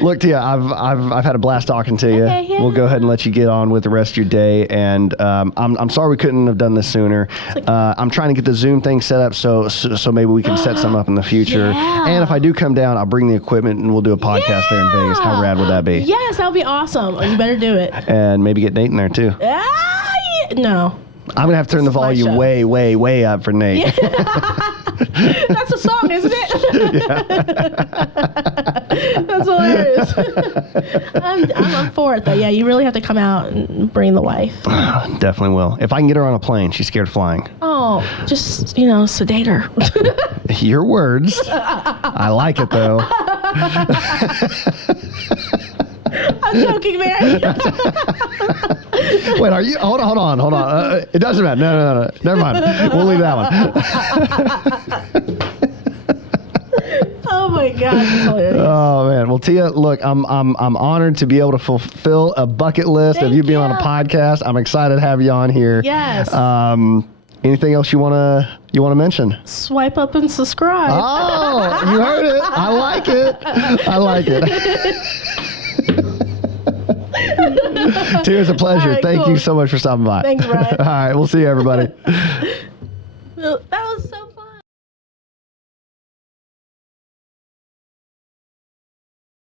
Look, Tia, I've had a blast talking to you. Okay, yeah. We'll go ahead and let you get on with the rest of your day. And I'm sorry we couldn't have done this sooner. I'm trying to get the Zoom thing set up so maybe we can set some up in the future. Yeah. And if I do come down, I'll bring the equipment and we'll do a podcast there in Vegas. How rad would that be? Yes, that would be awesome. You better do it. And maybe get Nate in there too. No. I'm going to have to turn the volume show. way, way, way up for Nate. That's a song, isn't it? That's hilarious. I'm up for it, though. Yeah, you really have to come out and bring the wife. Definitely will. If I can get her on a plane, she's scared of flying. Oh, just, sedate her. Your words. I like it, though. I'm joking, Mary. Wait, are you? Hold on. It doesn't matter. No. Never mind. We'll leave that one. Oh my God, that's hilarious. Oh man. Well, Tia, look, I'm honored to be able to fulfill a bucket list of you being on a podcast. I'm excited to have you on here. Yes. Anything else you wanna mention? Swipe up and subscribe. Oh, you heard it. I like it. Tia, it's a pleasure. Right, Thank you so much for stopping by. Thanks, Brian. All right, we'll see you, everybody. That was so